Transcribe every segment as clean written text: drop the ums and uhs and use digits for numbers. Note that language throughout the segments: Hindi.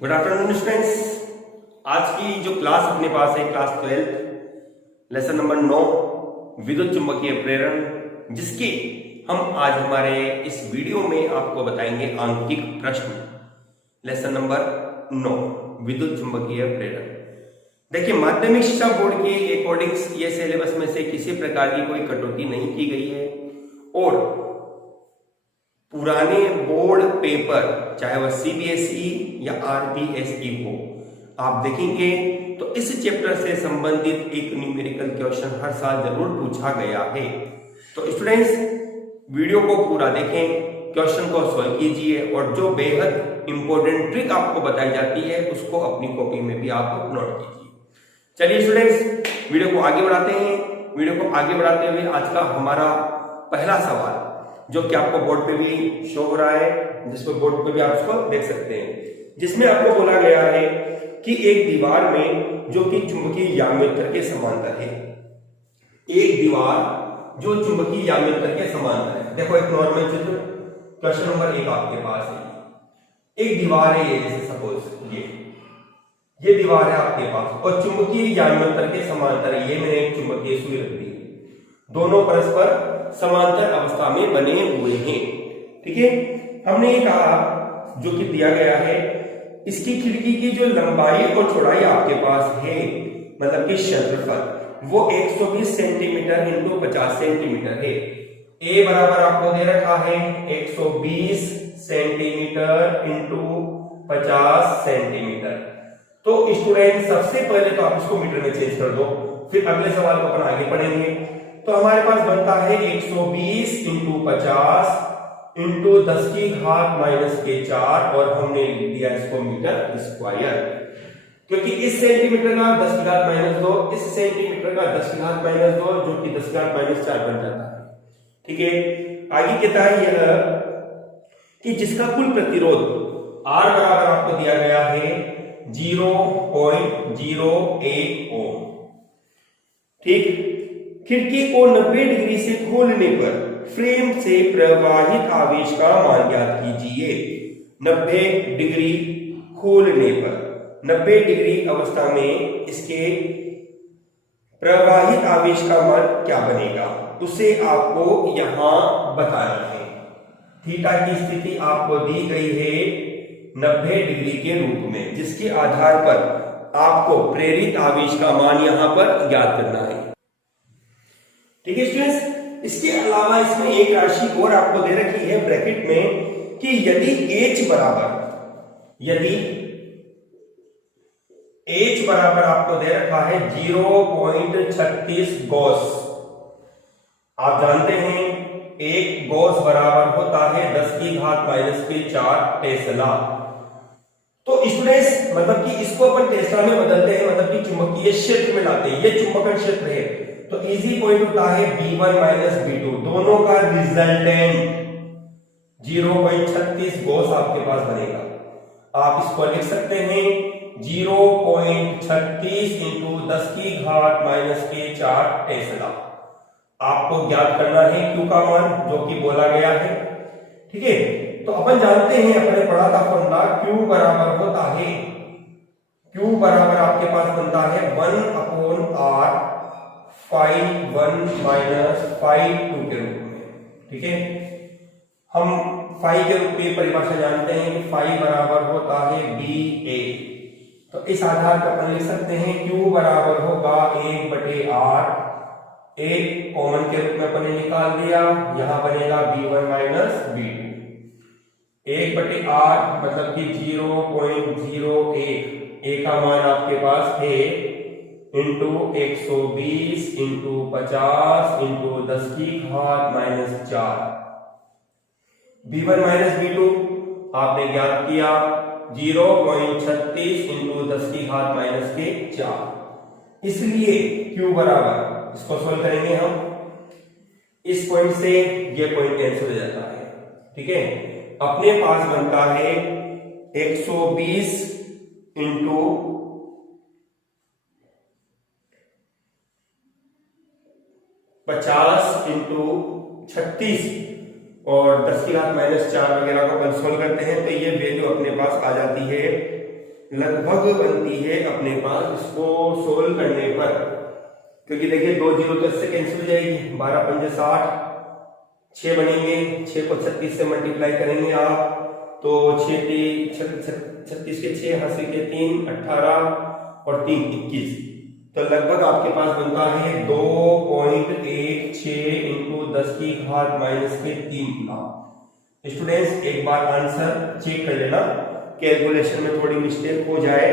Good afternoon students. आज की जो क्लास अपने पास है क्लास 12 लेसन नंबर 9 विद्युत चुंबकीय प्रेरण, जिसकी हम आज हमारे इस वीडियो में आपको बताएंगे आंकिक प्रश्न। लेसन नंबर 9 विद्युत चुंबकीय प्रेरण। देखिए, माध्यमिक शिक्षा बोर्ड के अकॉर्डिंग ये सिलेबस में से किसी प्रकार की कोई कटौती नहीं की गई है और पुराने बोर्ड पेपर चाहे वह सीबीएसई या आरबीएसई हो, आप देखेंगे तो इस चैप्टर से संबंधित एक न्यूमेरिकल क्वेश्चन हर साल जरूर पूछा गया है। तो स्टूडेंट्स, वीडियो को पूरा देखें, क्वेश्चन को सॉल्व कीजिए और जो बेहद इंपॉर्टेंट ट्रिक आपको बताई जाती है उसको अपनी कॉपी में भी आप नोट कीजिए। चलिए स्टूडेंट्स, वीडियो को आगे बढ़ाते हैं। वीडियो को आगे बढ़ाते हुए आज का हमारा पहला सवाल, जो कि आपको बोर्ड पे भी शो हो रहा है, जिसको बोर्ड पे भी आप उसको देख सकते हैं, जिसमें आपको बोला गया है कि एक दीवार में जो कि चुंबकीय याम्योत्तर के समांतर है, एक दीवार जो चुंबकीय याम्योत्तर के समांतर है। देखो, एक नॉर्मल चित्र, क्वेश्चन नंबर 1 आपके पास है। एक दीवार है, ये जैसे सपोज ये दीवार है आपके पास और चुंबकीय याम्योत्तर के समांतर है। ये मैंने एक चुंबकीय सुई रख दी, दोनों परस्पर समांतर अवस्था में बने हुए हैं। ठीक है, हमने ये कहा जो कि दिया गया है, इसकी खिड़की की जो लंबाई और चौड़ाई आपके पास है, मतलब कि क्षेत्रफल, वो 120 सेंटीमीटर इंटू 50 सेंटीमीटर है। ए बराबर आपको दे रखा है 120 सेंटीमीटर इंटू 50 सेंटीमीटर। तो स्टूडेंट, सबसे पहले तो आप इसको मीटर में चेंज कर दो, फिर अगले सवाल को अपन आगे पढ़ेंगे। तो हमारे पास बनता है 120 इंटू 50 इंटू 10 की घात माइनस के 4 और हमने लिख दिया इसको मीटर स्क्वायर, क्योंकि इस सेंटीमीटर का 10 की घात माइनस 2, इस सेंटीमीटर का 10 की घात माइनस 2, जो कि 10 की घात माइनस 4 बन जाता है। ठीक है, आगे कहता है यह कि जिसका कुल प्रतिरोध R बराबर आपको दिया गया है 0.01 ओम। ठीक, खिड़की को 90 डिग्री से खोलने पर फ्रेम से प्रवाहित आवेश का मान ज्ञात कीजिए। 90 डिग्री खोलने पर, 90 डिग्री अवस्था में इसके प्रवाहित आवेश का मान क्या बनेगा, उसे आपको यहां बताना है। थीटा की स्थिति आपको दी गई है 90 डिग्री के रूप में, जिसके आधार पर आपको प्रेरित आवेश का मान यहां पर ज्ञात करना है। ठीक है स्टूडेंट्स, इसके अलावा इसमें एक राशि और आपको दे रखी है ब्रैकेट में कि यदि H बराबर आपको दे रखा है 0.36 गॉस। आप जानते हैं एक गॉस बराबर होता है 10 की घात माइनस के 4 टेस्ला। तो स्टूडेंट्स, मतलब कि इसको अपन टेस्ला में बदलते हैं, मतलब कि चुंबकीय क्षेत्र में लाते हैं। ये चुंबकीय क्षेत्र है, तो इजी पॉइंट होता है B1 माइनस B2, दोनों का रिजल्टेंट 0.36 गॉस आपके पास बनेगा। आप इसको लिख सकते हैं 0.36 इंटू 10 की घात माइनस के 4 टेस्ला। आपको ज्ञात करना है Q का मान, जो कि बोला गया है। ठीक है, तो अपन जानते हैं, अपने पढ़ा था फॉर्मूला, Q बराबर होता है, Q बराबर आपके पास बनता है 1/R phi 1 माइनस phi 2 के रूप में। ठीक है, हम phi के रूप में परिभाषा जानते हैं कि phi बराबर होता है BA। तो इस आधार पर अपन लिख सकते हैं Q बराबर होगा 1/R, एक कॉमन के रूप में अपन ने निकाल दिया, यहां बनेगा B1 माइनस B2। 1/R मतलब कि 0.01, A का मान आपके पास है इंटू 120 इंटू 50 इंटू 10 की घात माइनस 4। B1 माइनस B2 आपने ज्ञात किया 0.36 इंटू 10 की घात माइनस के 4। इसलिए Q बराबर, इसको सोल्व करेंगे हम, इस पॉइंट से ये पॉइंट कैंसिल हो जाता है। ठीक है, अपने पास बनता है 120 इंटू 50 इंटू 36 और 10 की घात माइनस 4 वगैरह को अपन सोल्व करते हैं तो ये वैल्यू अपने पास आ जाती है लगभग बनती है अपने पास इसको सोल्व करने पर, क्योंकि देखिए 2 जीरो तो इससे कैंसिल हो जाएगी, 12 पंजे 60, 6 बनेंगे, 6 को 36 से मल्टीप्लाई करेंगे आप तो 36 के 6 80 के 3 18 और 3 21, तो लगभग आपके पास बनता है 2.16 इंटू 10 की घात माइनस के 3 गुना। स्टूडेंट्स एक बार आंसर चेक कर लेना, कैलकुलेशन में थोड़ी मिस्टेक हो जाए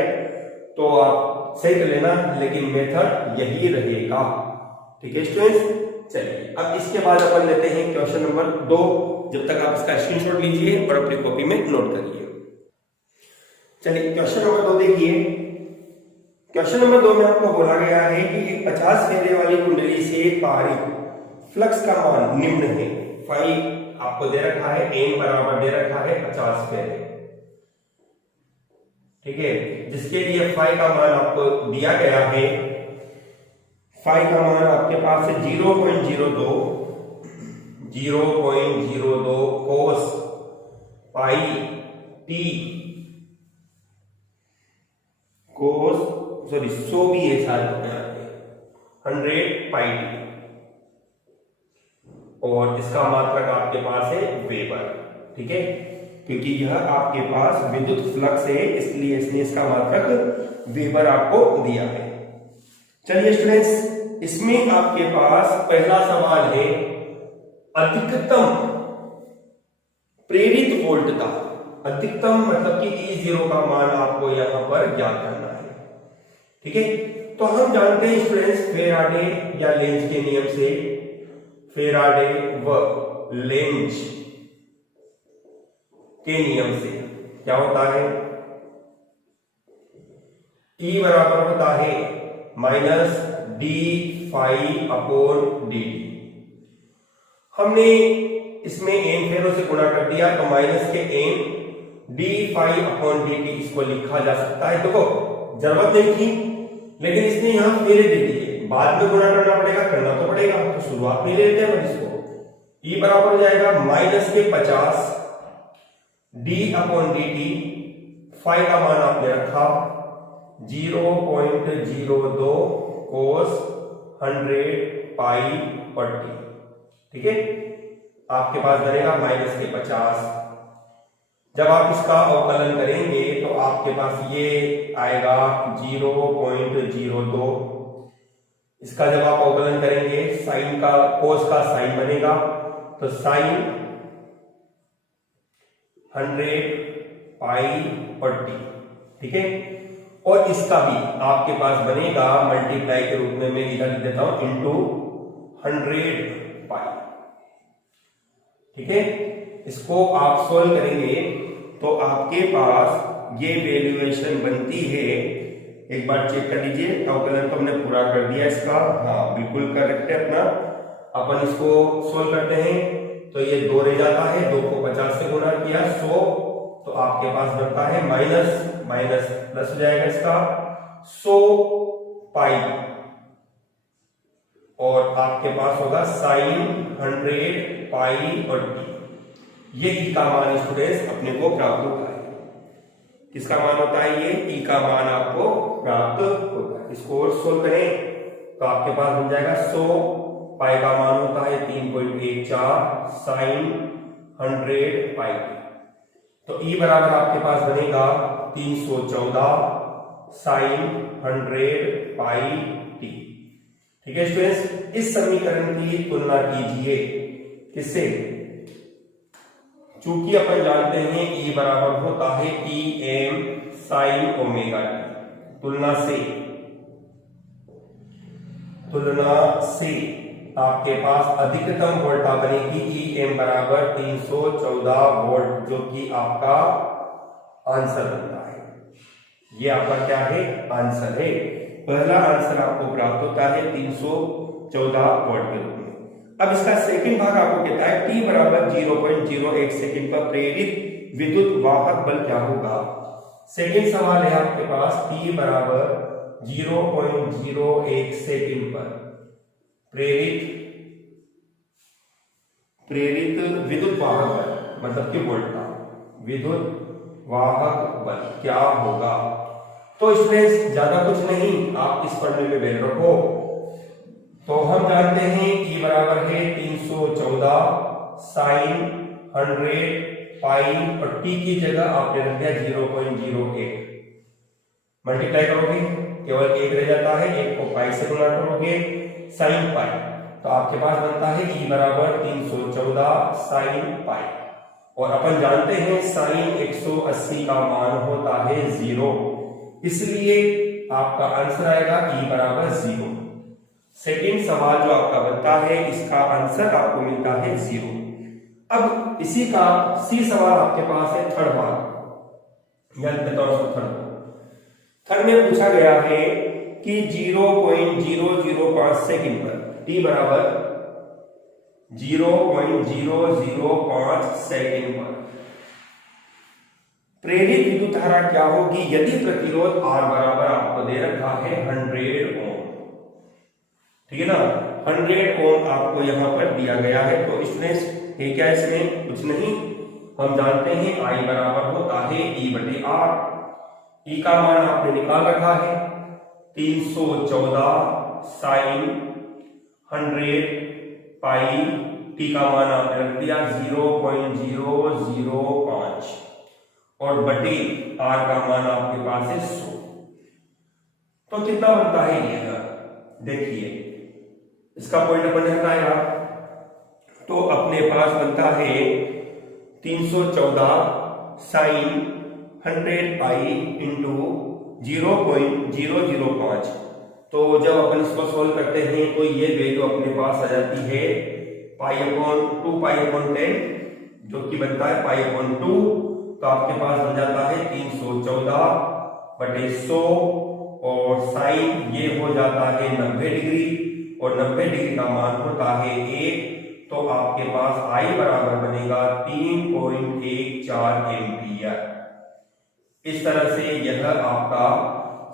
तो आप सही कर लेना, लेकिन मेथड यही रहेगा। ठीक है स्टूडेंट्स, चलिए अब इसके बाद अपन लेते हैं क्वेश्चन नंबर 2। जब तक आप इसका स्क्रीनशॉट लीजिए और अपनी कॉपी में नोट करिए। चलिए क्वेश्चन नंबर 2 देखिए। क्वेश्चन नंबर 2 में आपको बोला गया है कि एक 50 फेरे वाली कुंडली से पारित फ्लक्स का मान निम्न है। फाई आपको दे रखा है, एन बराबर दे रखा है 50 फेरे, ठीक है, जिसके लिए फाई का मान आपको दिया गया है। फाई का मान आपके पास है 0.02 कोस पाई टी कोस 100 भी है सारे 100 पाई टी, और इसका मात्रक आपके पास है वेबर। ठीक है, क्योंकि यह आपके पास विद्युत फ्लक्स है इसलिए इसने इसका मात्रक वेबर आपको दिया है। चलिए स्टूडेंट्स, इसमें आपके पास पहला सवाल है अधिकतम प्रेरित वोल्टता। अधिकतम मतलब कि E0 का मान आपको यहां पर ज्ञात करना है। ठीक है, तो हम जानते हैं स्टूडेंट्स फेराडे या लेंज के नियम से, फेराडे व लेंज के नियम से क्या होता है, E बराबर होता है minus d phi upon d t. हमने इसमें एन फेरों से गुणा कर दिया तो माइनस के n d phi upon d t इसको लिखा जा सकता है। देखो जरूरत नहीं थी, लेकिन इसने यहां फेरे दे दिए, बाद में गुणा करना पड़ेगा, करना तो पड़ेगा, तो शुरुआत में ले लेते हैं इसको। E बराबर हो जाएगा माइनस के 50 d upon d t, phi का मान आपने रखा 0.02 कोस 100 पाई पर टी। ठीक है, आपके पास बनेगा माइनस के 50। जब आप इसका अवकलन करेंगे तो आपके पास ये आएगा 0.02। इसका जब आप अवकलन करेंगे साइन का, कोस का साइन बनेगा तो साइन 100 पाई पर टी। ठीक है, और इसका भी आपके पास बनेगा मल्टीप्लाई के रूप में, मैं इधर लिख देता हूं इंटू 100 पाई। ठीक है, इसको आप सोल्व करेंगे तो आपके पास ये वैल्यूएशन बनती है। एक बार चेक कर लीजिए, अवकलन तो हमने पूरा कर दिया इसका, हाँ बिल्कुल करेक्ट है अपना। अपन इसको सोल्व करते हैं तो ये 2 रह जाता है, 2 को 50 से गुणा किया 100, तो आपके पास बनता है माइनस माइनस प्लस हो जाएगा इसका 100 पाई, और आपके पास होगा साइन 100 पाई और टी। ये ई का मान स्टूडेंट्स अपने को प्राप्त होता है। किसका मान होता है ये? ई का मान आपको प्राप्त होता है। इसको और सोल्व करें तो आपके पास बन जाएगा 100 पाई का मान होता है 3.14 साइन 100 पाई टी। तो ई बराबर आपके पास बनेगा 314 साइन 100 पाई टी। ठीक है स्टूडेंट्स, इस समीकरण की तुलना कीजिए किससे? चूंकि अपन जानते हैं E बराबर होता है E m sine omega t. तुलना से आपके पास अधिकतम वोल्टा बनेगी ई एम बराबर 314 वोल्ट, जो कि आपका आंसर बनता है। ये आपका क्या है? आंसर है। पहला आंसर आपको प्राप्त होता है 314 वोल्ट के रूप में। अब इसका सेकंड भाग आपको कहता है T बराबर 0.01 सेकंड पर प्रेरित विद्युत वाहक बल क्या होगा। सेकंड सवाल है आपके पास T बराबर 0.01 सेकंड पर प्रेरित विद्युत वाहक बल, मतलब कि वोल्ट का विद्युत वाहक बल क्या होगा। तो इसमें ज्यादा कुछ नहीं, आप इस फॉर्मूले में वैल्यू रखो। तो हम जानते हैं E बराबर है 314 साइन 100 पाई और t की जगह आपने रख दिया 0.01। मल्टीप्लाई करोगे केवल एक रह जाता है, एक को पाई से गुणा करोगे साइन पाई, तो आपके पास बनता है E बराबर 314 साइन पाई। और अपन जानते हैं साइन 180 का मान होता है 0, इसलिए आपका आंसर आएगा E बराबर 0। सेकेंड सवाल जो आपका बनता है इसका आंसर आपको मिलता है 0। अब इसी का सी सवाल आपके पास है थर्ड भाग, थर्ड में पूछा गया है कि 0.005 सेकंड पर t बराबर 0.005 सेकंड पर प्रेरित विद्युत धारा क्या होगी यदि प्रतिरोध R बराबर आपको दे रखा है 100 ओम। ठीक है ना, 100 ओम आपको यहां पर दिया गया है। तो इसमें ये क्या है, इसमें कुछ नहीं, हम जानते हैं I बराबर होता है E बटे R। E का मान आपने निकाल रखा है 314 साइन 100 पाई, t का मान आपने रख दिया 0.005 और बटे R का मान आपके पास है 100। तो कितना बनता है ये, देखिए इसका पॉइंट अपन हटाया तो अपने पास बनता है 314 साइन 100 पाई इंटू 0.005। तो जब अपन इसको सोल्व करते हैं तो ये वैल्यू अपने पास आ जाती है पाई अपॉन 2 पाई अपॉन 10, जो कि बनता है पाई अपॉन 2। तो आपके पास बन जाता है 314 बटे 100 और साइन ये हो जाता है 90 डिग्री और 90 डिग्री का मान होता है 1। तो आपके पास I बराबर बनेगा 3.14 एम्पियर। इस तरह से यह आपका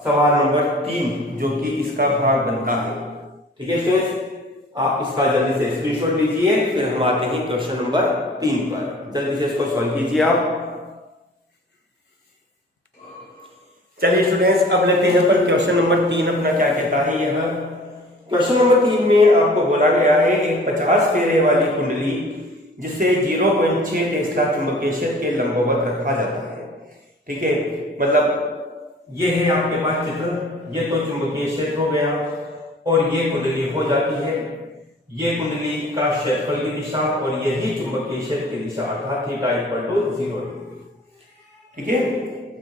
सवाल नंबर 3 जो कि इसका भाग बनता है। ठीक है स्टूडेंट्स, आप इसका जल्दी से स्क्रीनशॉट लीजिए, फिर हम आते हैं क्वेश्चन नंबर 3 पर। जल्दी से इसको सॉल्व कीजिए आप। चलिए स्टूडेंट्स, अब लेते हैं पर क्वेश्चन नंबर 3 अपना क्या कहता है। यह क्वेश्चन नंबर 3 में आपको बोला गया है एक 50 फेरे वाली कुंडली जिसे 0.6 टेस्ला चुंबकीय क्षेत्र के लंबवत रखा जाता है। ठीक है, मतलब ये है आपके पास चित्र, ये तो चुंबकीय क्षेत्र हो गया और ये कुंडली हो जाती है। ये कुंडली का क्षेत्रफल की दिशा और यही चुंबकीय क्षेत्र की दिशा अर्थात थीटा इक्वल टू 0। ठीक है,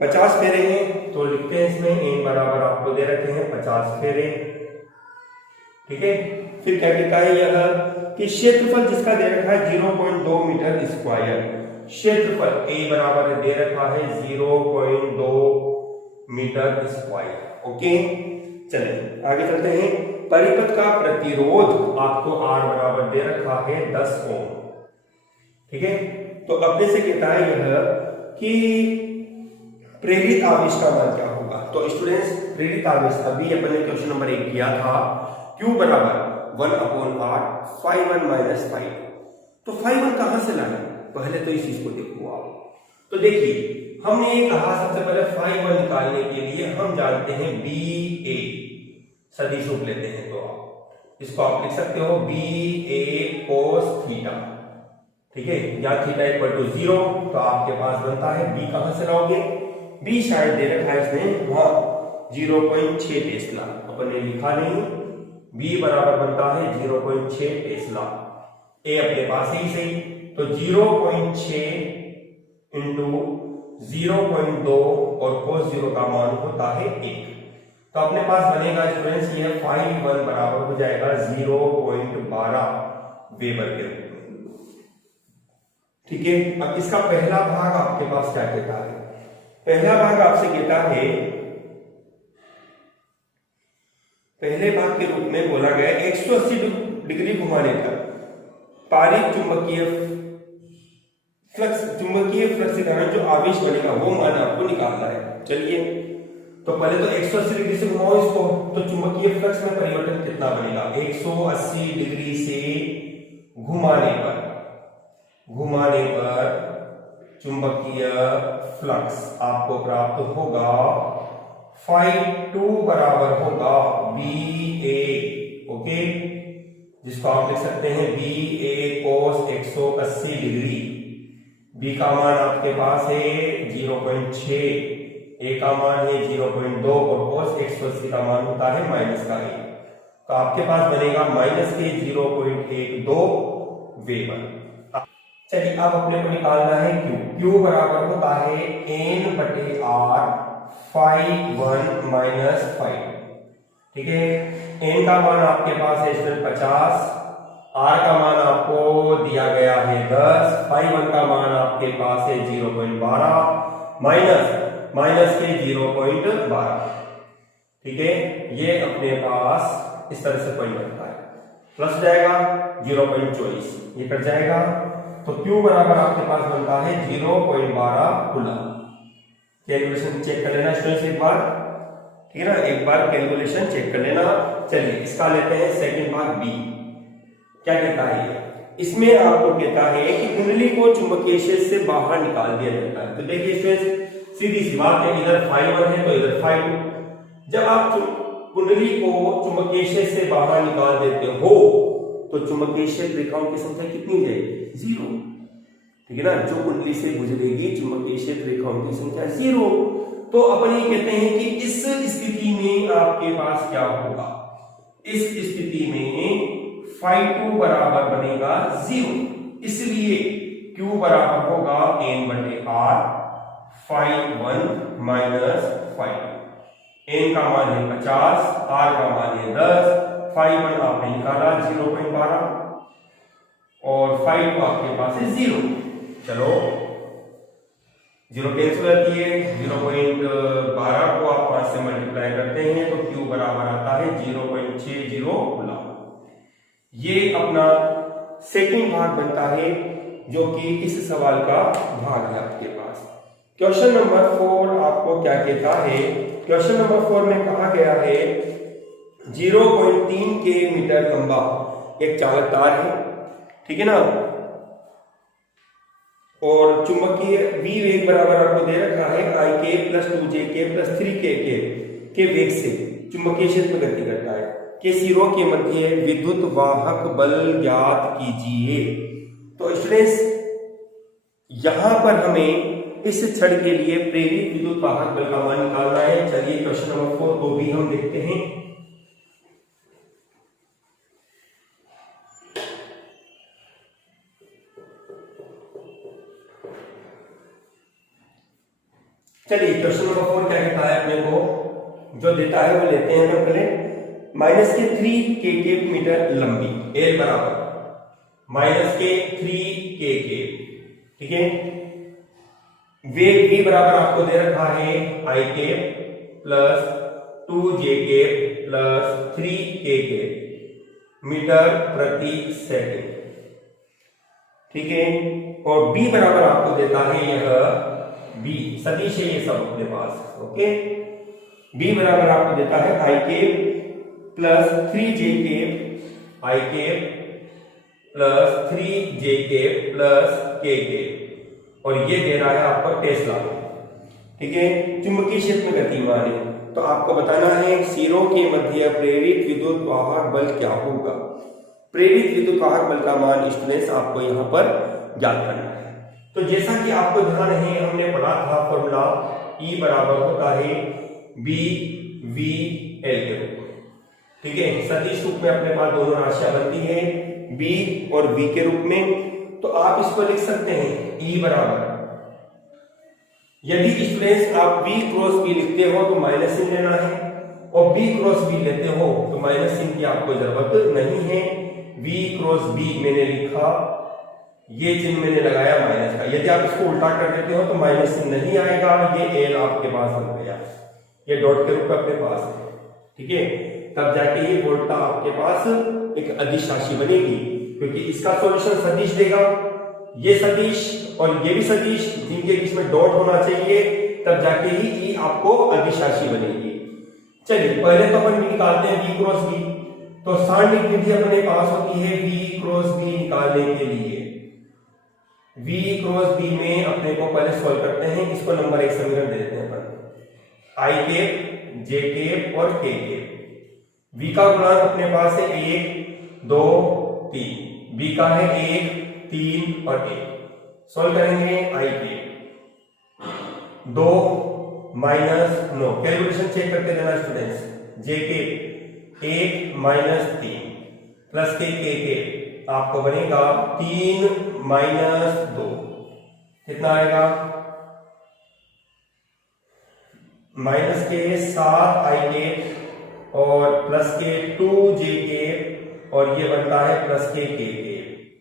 50 फेरे हैं तो लिखते हैं इसमें n बराबर आपको दे रखे हैं 50 फेरे। ठीक है, फिर क्या कहता है यह कि क्षेत्रफल जिसका दे रखा है 0.2 मीटर स्क्वायर, क्षेत्रफल A बराबर दे रखा है 0.2 मीटर स्क्वायर। ओके, चलिए आगे चलते हैं। परिपथ का प्रतिरोध आपको R बराबर दे रखा है 10 ओम। ठीक है, तो अपने से कहता है यह कि प्रेरित आवेश का मान क्या होगा। तो स्टूडेंट्स, प्रेरित आवेश अभी अपन ने क्वेश्चन नंबर 1 किया था, Q बराबर 1/R phi1 माइनस phi। तो phi1 कहां से लाना, पहले तो इस चीज को देखो आप। तो देखिए हमने ये कहा सबसे पहले phi1 निकालने के लिए हम जानते हैं BA, सदिश रूप लेते हैं तो आप इसको आप लिख सकते हो BA cos थीटा। ठीक है, या थीटा इक्वल टू 0, तो आपके पास बनता है B कहां से लाओगे, B शायद दे रखा है इसमें, हाँ 0.6 टेस्ला, अपन ने लिखा नहीं, B बराबर बनता है 0.6 टेस्ला। A अपने पास ही सही, तो 0.6 इंटू 0.2 और cos 0 का मान होता है 1। तो अपने पास बनेगा स्टूडेंट्स ये phi1 बराबर हो जाएगा 0.12 वेबर के रूप में। ठीक है, अब इसका पहला भाग आपके पास क्या कहता है, पहला भाग आपसे कहता है, पहले भाग के रूप में बोला गया 180 डिग्री घुमाने पर पारित चुंबकीय फ्लक्स के कारण जो आवेश बनेगा वो मान आपको निकालना है। चलिए, तो पहले तो 180 डिग्री से घुमाओ इसको, तो चुंबकीय फ्लक्स में परिवर्तन कितना बनेगा, 180 डिग्री से घुमाने पर चुंबकीय फ्लक्स आपको प्राप्त होगा φ2 बराबर होगा BA, ओके, जिसको आप लिख सकते हैं BA cos 180 डिग्री। B का मान आपके पास है 0.6, A का मान है 0.2 और cos 180 का मान होता है माइनस का 1, तो आपके पास बनेगा माइनस के 0.12 वेबर। चलिए अब अपने को निकालना है Q बराबर होता है N बटे R φ1 माइनस φ2, ठीक है। N का मान आपके पास है इसमें 50, R का मान आपको दिया गया है 10, φ1 का मान आपके पास है 0.12 माइनस के 0.12, ठीक है। ये अपने पास इस तरह से पॉइंट बनता है, प्लस जाएगा 0.24, ये कट जाएगा, तो Q बराबर आपके पास बनता है 0.12 कूलम। कैलकुलेशन चेक कर लेना स्टूडेंट्स एक बार, ठीक है ना, एक बार कैलकुलेशन चेक कर लेना। चलिए इसका लेते हैं सेकंड पार्ट बी। क्या कहता है, इसमें आपको कहता है कि कुंडली को चुंबकीय क्षेत्र से बाहर निकाल दिया जाता है। तो देखिए स्टूडेंट्स, सीधी सी बात है, इधर φ1 है तो इधर φ2। जब आप कुंडली को चुंबकीय क्षेत्र से बाहर निकाल देते हो तो चुंबकीय क्षेत्र रेखाओं की संख्या कितनी हो जाएगी, 0, ठीक है ना। जो कुंडली से गुजरेगी चुंबकीय क्षेत्र रेखाओं की संख्या 0। तो अपन ये कहते हैं कि इस स्थिति में आपके पास क्या होगा, इस स्थिति में φ2 बराबर बनेगा 0, इसलिए Q बराबर होगा N बटे R φ1 माइनस φ2। N का मान है 50, R का मान है 10, φ1 आपने निकाला 0.12 और φ2 आपके पास है 0। चलो 0 कैंसिल होती है, 0.12 को आप 5 से मल्टीप्लाई करते हैं तो Q बराबर आता है 0.60 कूलम। ये अपना सेकंड भाग बनता है जो कि इस सवाल का भाग है आपके पास। क्वेश्चन नंबर 4 आपको क्या कहता है, क्वेश्चन नंबर 4 में कहा गया है 0.3 के मीटर लंबा एक चालक तार है, ठीक है ना, और चुंबकीय v वेग बराबर आपको दे रखा है I k plus 2j k plus 3k के वेग से चुंबकीय क्षेत्र में गति करता है, के सिरों के मध्य विद्युत वाहक बल ज्ञात कीजिए। तो स्टूडेंट्स यहां पर हमें इस क्षण के लिए प्रेरित विद्युत वाहक बल का मान निकालना है। चलिए क्वेश्चन नंबर 4 को भी हम देखते हैं। चलिए क्वेश्चन नंबर 4 क्या कहता है, अपने को जो देता है वो लेते हैं हम पहले। माइनस के 3 के मीटर लंबी L बराबर माइनस के 3 के, ठीक है। वेग v बराबर आपको दे रखा है I के प्लस 2j के प्लस 3k के मीटर प्रति सेकंड, ठीक है। और b बराबर आपको देता है यह b सदिश है ये सब अपने पास, ओके। b बराबर आपको देता है I के प्लस 3j के, I के प्लस 3j के प्लस k के, और ये दे रहा है आपको टेस्ला, ठीक है। चुंबकीय क्षेत्र में गतिमान है, तो आपको बताना है सिरों के मध्य प्रेरित विद्युत वाहक बल क्या होगा। प्रेरित विद्युत वाहक बल का मान स्टूडेंट्स आपको यहाँ पर ज्ञात करना है। तो जैसा कि आपको ध्यान है, हमने पढ़ा था फॉर्मूला E बराबर होता है BVL के रूप में, ठीक है। सदिश रूप में अपने पास दोनों राशियां बनती है B और V के रूप में, तो आप इसको लिख सकते हैं E बराबर, यदि स्टूडेंट्स आप B क्रॉस B लिखते हो तो माइनस चिन्ह लेना है, और B क्रॉस B लेते हो तो माइनस चिन्ह की आपको जरूरत नहीं है। V क्रॉस B मैंने लिखा, ये चिन्ह मैंने लगाया माइनस का। यदि आप इसको उल्टा कर देते हो तो माइनस चिन्ह नहीं आएगा, ये L आपके पास बन गया, ये डॉट के रूप में अपने पास है, ठीक है। तब जाके ये वोल्टा आपके पास एक अदिश राशि बनेगी, क्योंकि इसका सॉल्यूशन सदिश देगा, ये सदिश और ये भी सदिश, जिनके बीच में डॉट होना चाहिए, तब जाके ही E आपको अदिश राशि बनेगी। चलिए पहले तो अपन निकालते हैं V क्रॉस B। तो सारणिक विधि अपने पास होती है V क्रॉस B निकालने के लिए। V क्रॉस B में अपने को पहले सॉल्व करते हैं, इसको नंबर 1 समीकरण दे देते हैं अपन। I के जे केप और के केप। v का गुणांक अपने पास है 1 2 3, b का है 1 3 और 1। सॉल्व करेंगे i के 2 माइनस 9, कैलकुलेशन चेक करते रहना स्टूडेंट्स। जे के 1 माइनस 3 प्लस के आपको बनेगा 3 माइनस 2, कितना आएगा माइनस के 7 आई के और प्लस के 2 जे के और ये बनता है प्लस के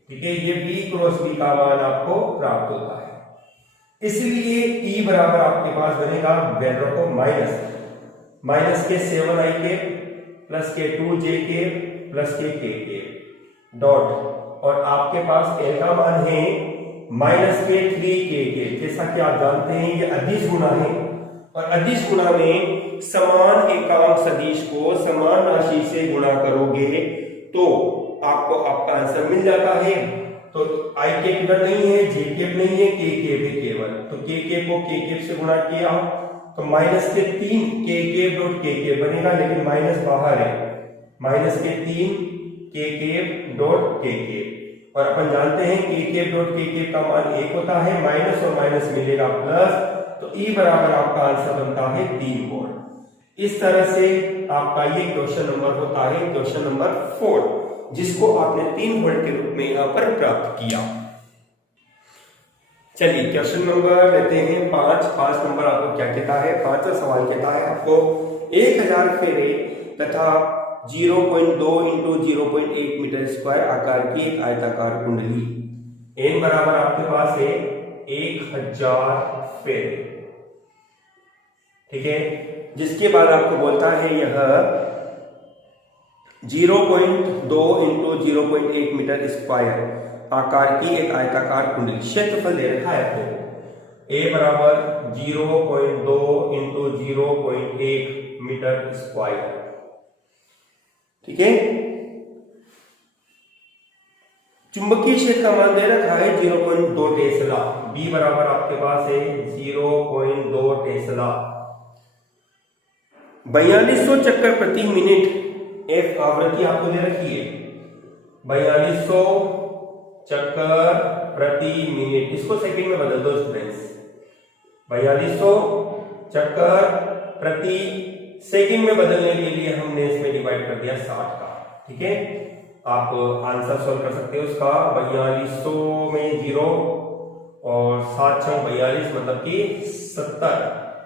ठीक है। ये b क्रॉस b का मान आपको प्राप्त होता है। इसलिए e बराबर आपके पास बनेगा, वैल्यू को माइनस के 7 आई के प्लस के 2 जे के प्लस के डॉट और आपके पास l का मान है माइनस के 3 के। जैसा कि आप जानते हैं ये अदिश गुणा है और अदिश गुणा में समान एकांक सदिश को समान राशि से गुणा करोगे तो आपको आपका आंसर मिल जाता है। तो आई के इधर नहीं है, जे केप नहीं है, के केप है केवल, तो के केप को के केप से गुणा किया तो माइनस के 3 के केप डॉट के केप बनेगा, लेकिन माइनस बाहर है, माइनस के 3 के केप डॉट के केप। और अपन जानते हैं के केप डॉट के केप का मान 1 होता है, माइनस और माइनस मिलेगा प्लस, तो ई बराबर आपका आंसर बनता है 3 वोल्ट। इस तरह से आपका ये क्वेश्चन नंबर होता है क्वेश्चन नंबर 4, जिसको आपने 3 वोल्ट के रूप में यहां पर प्राप्त किया। चलिए क्वेश्चन नंबर लेते हैं 5 नंबर आपको क्या कहता है। 5वां सवाल कहता है आपको 1000 फेरे तथा 0.2 इंटू 0.8 मीटर स्क्वायर आकार की एक आयताकार कुंडली, n बराबर आपके पास है 1000 फेरे, ठीक है। जिसके बाद आपको बोलता है यह 0.2 इंटू 0.8 मीटर स्क्वायर आकार की एक आयताकार कुंडली, क्षेत्रफल दे रखा है आपको a बराबर 0.2 इंटू 0.8 मीटर स्क्वायर, ठीक है। चुंबकीय क्षेत्र का मान दे रखा है 0.2 टेस्ला, b बराबर आपके पास है 0.2 टेस्ला। 4200 चक्कर प्रति मिनट f आवृत्ति आपको दे रखी है 4200 चक्कर प्रति मिनट, इसको सेकंड में बदल दो स्टूडेंट्स। 4200 चक्कर प्रति सेकंड में बदलने के लिए हमने इसमें डिवाइड कर दिया 60 का, ठीक है। आप आंसर सॉल्व कर सकते हो उसका। 4200 में 0 और 7 6 42 मतलब कि 70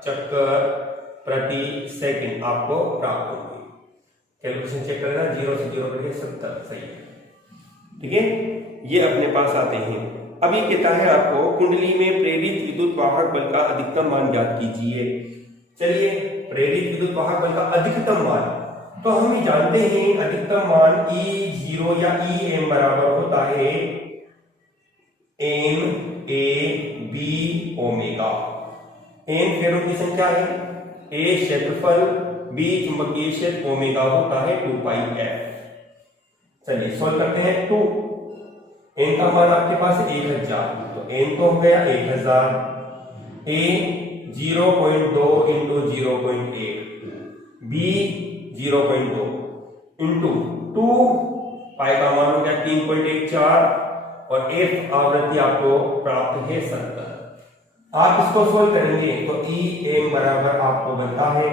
चक्कर प्रति सेकंड आपको प्राप्त होगी। कैलकुलेशन चेक करेगा, 0 से 0 करके 70 सही है, ठीक है। ये अपने पास आते हैं। अब ये कहता है आपको कुंडली में प्रेरित विद्युत वाहक बल का अधिकतम मान ज्ञात कीजिए। चलिए प्रेरित विद्युत वाहक बल का अधिकतम मान, तो हम जानते हैं अधिकतम मान E0 या EM बराबर होता है M A B omega. M फेरों की संख्या है, A क्षेत्रफल, B चुंबकीय क्षेत्र, ओमेगा होता है 2 पाई f। चलिए सॉल्व करते हैं। 2 n का मान आपके पास 1000, तो n तो हो गया 1000, a 0.2 इंटू 0.8, b 0.2 इंटू 2 पाई का मान हो गया 3.14 और f आवृत्ति आपको प्राप्त है 70। आप इसको सोल्व करेंगे तो EM बराबर आपको बनता है,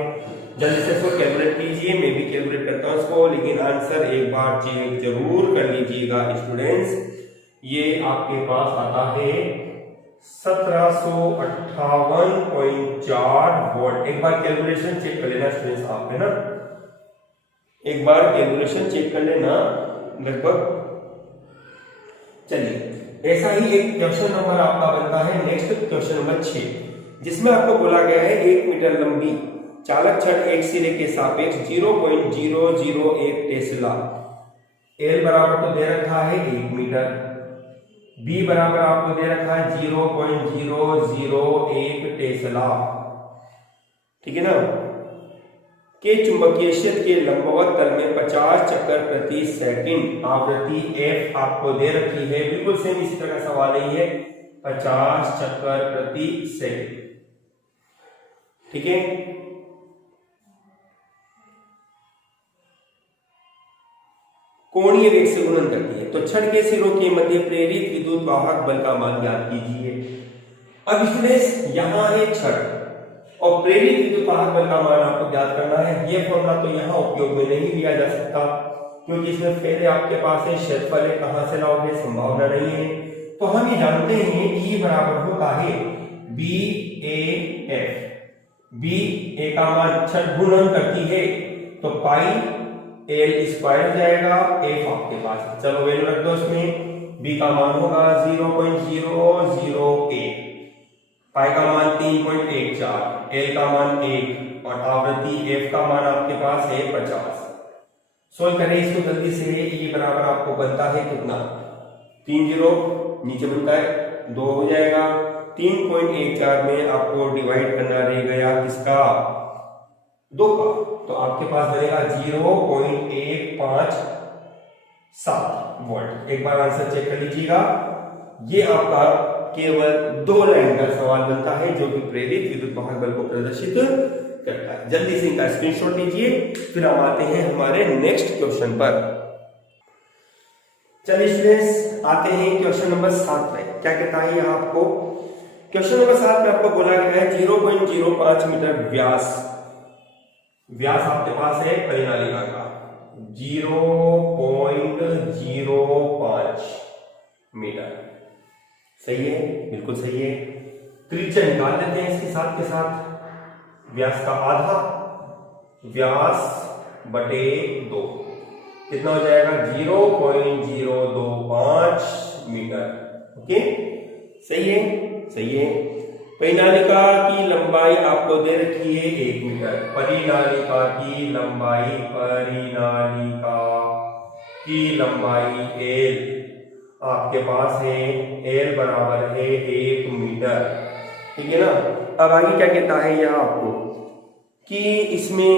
जल्दी से इसको कैलकुलेट कीजिए, मैं भी कैलकुलेट करता हूं इसको, लेकिन आंसर एक बार चेक जरूर कर लीजिएगा स्टूडेंट्स। ये आपके पास आता है 1758.4 वोल्ट। एक बार कैलकुलेशन चेक कर लेना स्टूडेंट्स, आप है ना, एक बार कैलकुलेशन चेक कर लेना लगभग। चलिए ऐसा ही एक क्वेश्चन नंबर आपका बनता है नेक्स्ट क्वेश्चन नंबर 6, जिसमें आपको बोला गया है 1 मीटर लंबी चालक छड़ एक सिरे के सापेक्ष 0.001 टेस्ला, L बराबर तो दे रखा है 1 मीटर, B बराबर आपको दे रखा है 0.001 टेस्ला, ठीक है ना, के चुंबकीय क्षेत्र के लंबवत तल में 50 चक्कर प्रति सेकंड आवृत्ति f आपको दे रखी है। बिल्कुल सेम इसी तरह का सवाल ही है, 50 चक्कर प्रति सेकंड, ठीक है। कोणीय वेग से गुणन करती है। तो छड़ के सिरों के मध्य प्रेरित विद्युत वाहक बल का मान ज्ञात कीजिए। अब स्टूडेंट्स यहाँ है छड़ और प्रेरित विद्युत वाहक बल का मान आपको ज्ञात करना है। ये फॉर्मूला तो यहाँ उपयोग में नहीं लिया जा सकता क्योंकि इसमें फेरे आपके पास है, क्षेत्रफल है, कहां से लाओगे, संभावना नहीं है। तो हम ये जानते हैं E बराबर होता है BAF। B A का मान छड़ गुणन करती है तो पाई L स्क्वायर जाएगा, F आपके पास है। चलो वैल्यू रख दो इसमें। B का मान होगा 0.008, पाई का मान 3.14, L का मान 1 और आवृत्ति F का मान आपके पास है 50। सोल्व करें इसको जल्दी से। E बराबर आपको बनता है कितना, 3 जीरो नीचे बनता है 2 हो जाएगा। 3.14 में आपको डिवाइड करना रह गया किसका, 2 का, तो आपके पास बनेगा 0.157 वोल्ट। एक बार आंसर चेक कर लीजिएगा। ये आपका केवल 2 लाइन का सवाल बनता है जो कि प्रेरित विद्युत वाहक बल को प्रदर्शित करता है। जल्दी से इनका स्क्रीनशॉट लीजिए, फिर हम आते हैं हमारे नेक्स्ट क्वेश्चन पर। चलिए स्टूडेंट्स आते हैं क्वेश्चन नंबर 7 में। क्या कहता है यह आपको, क्वेश्चन नंबर 7 में आपको बोला गया है 0.05 मीटर व्यास आपके पास है परिनालिका का 0.05 मीटर। सही है, बिल्कुल सही है। त्रिज्या निकाल लेते हैं इसके साथ के साथ। व्यास का आधा व्यास बटे 2 कितना हो जाएगा, 0.025 मीटर। ओके, सही है, सही है। परिनालिका की लंबाई आपको दे रखी है 1 मीटर। परिनालिका की लंबाई L आपके पास है, L बराबर है 1 मीटर। ठीक है ना। अब आगे क्या कहता है यह आपको कि इसमें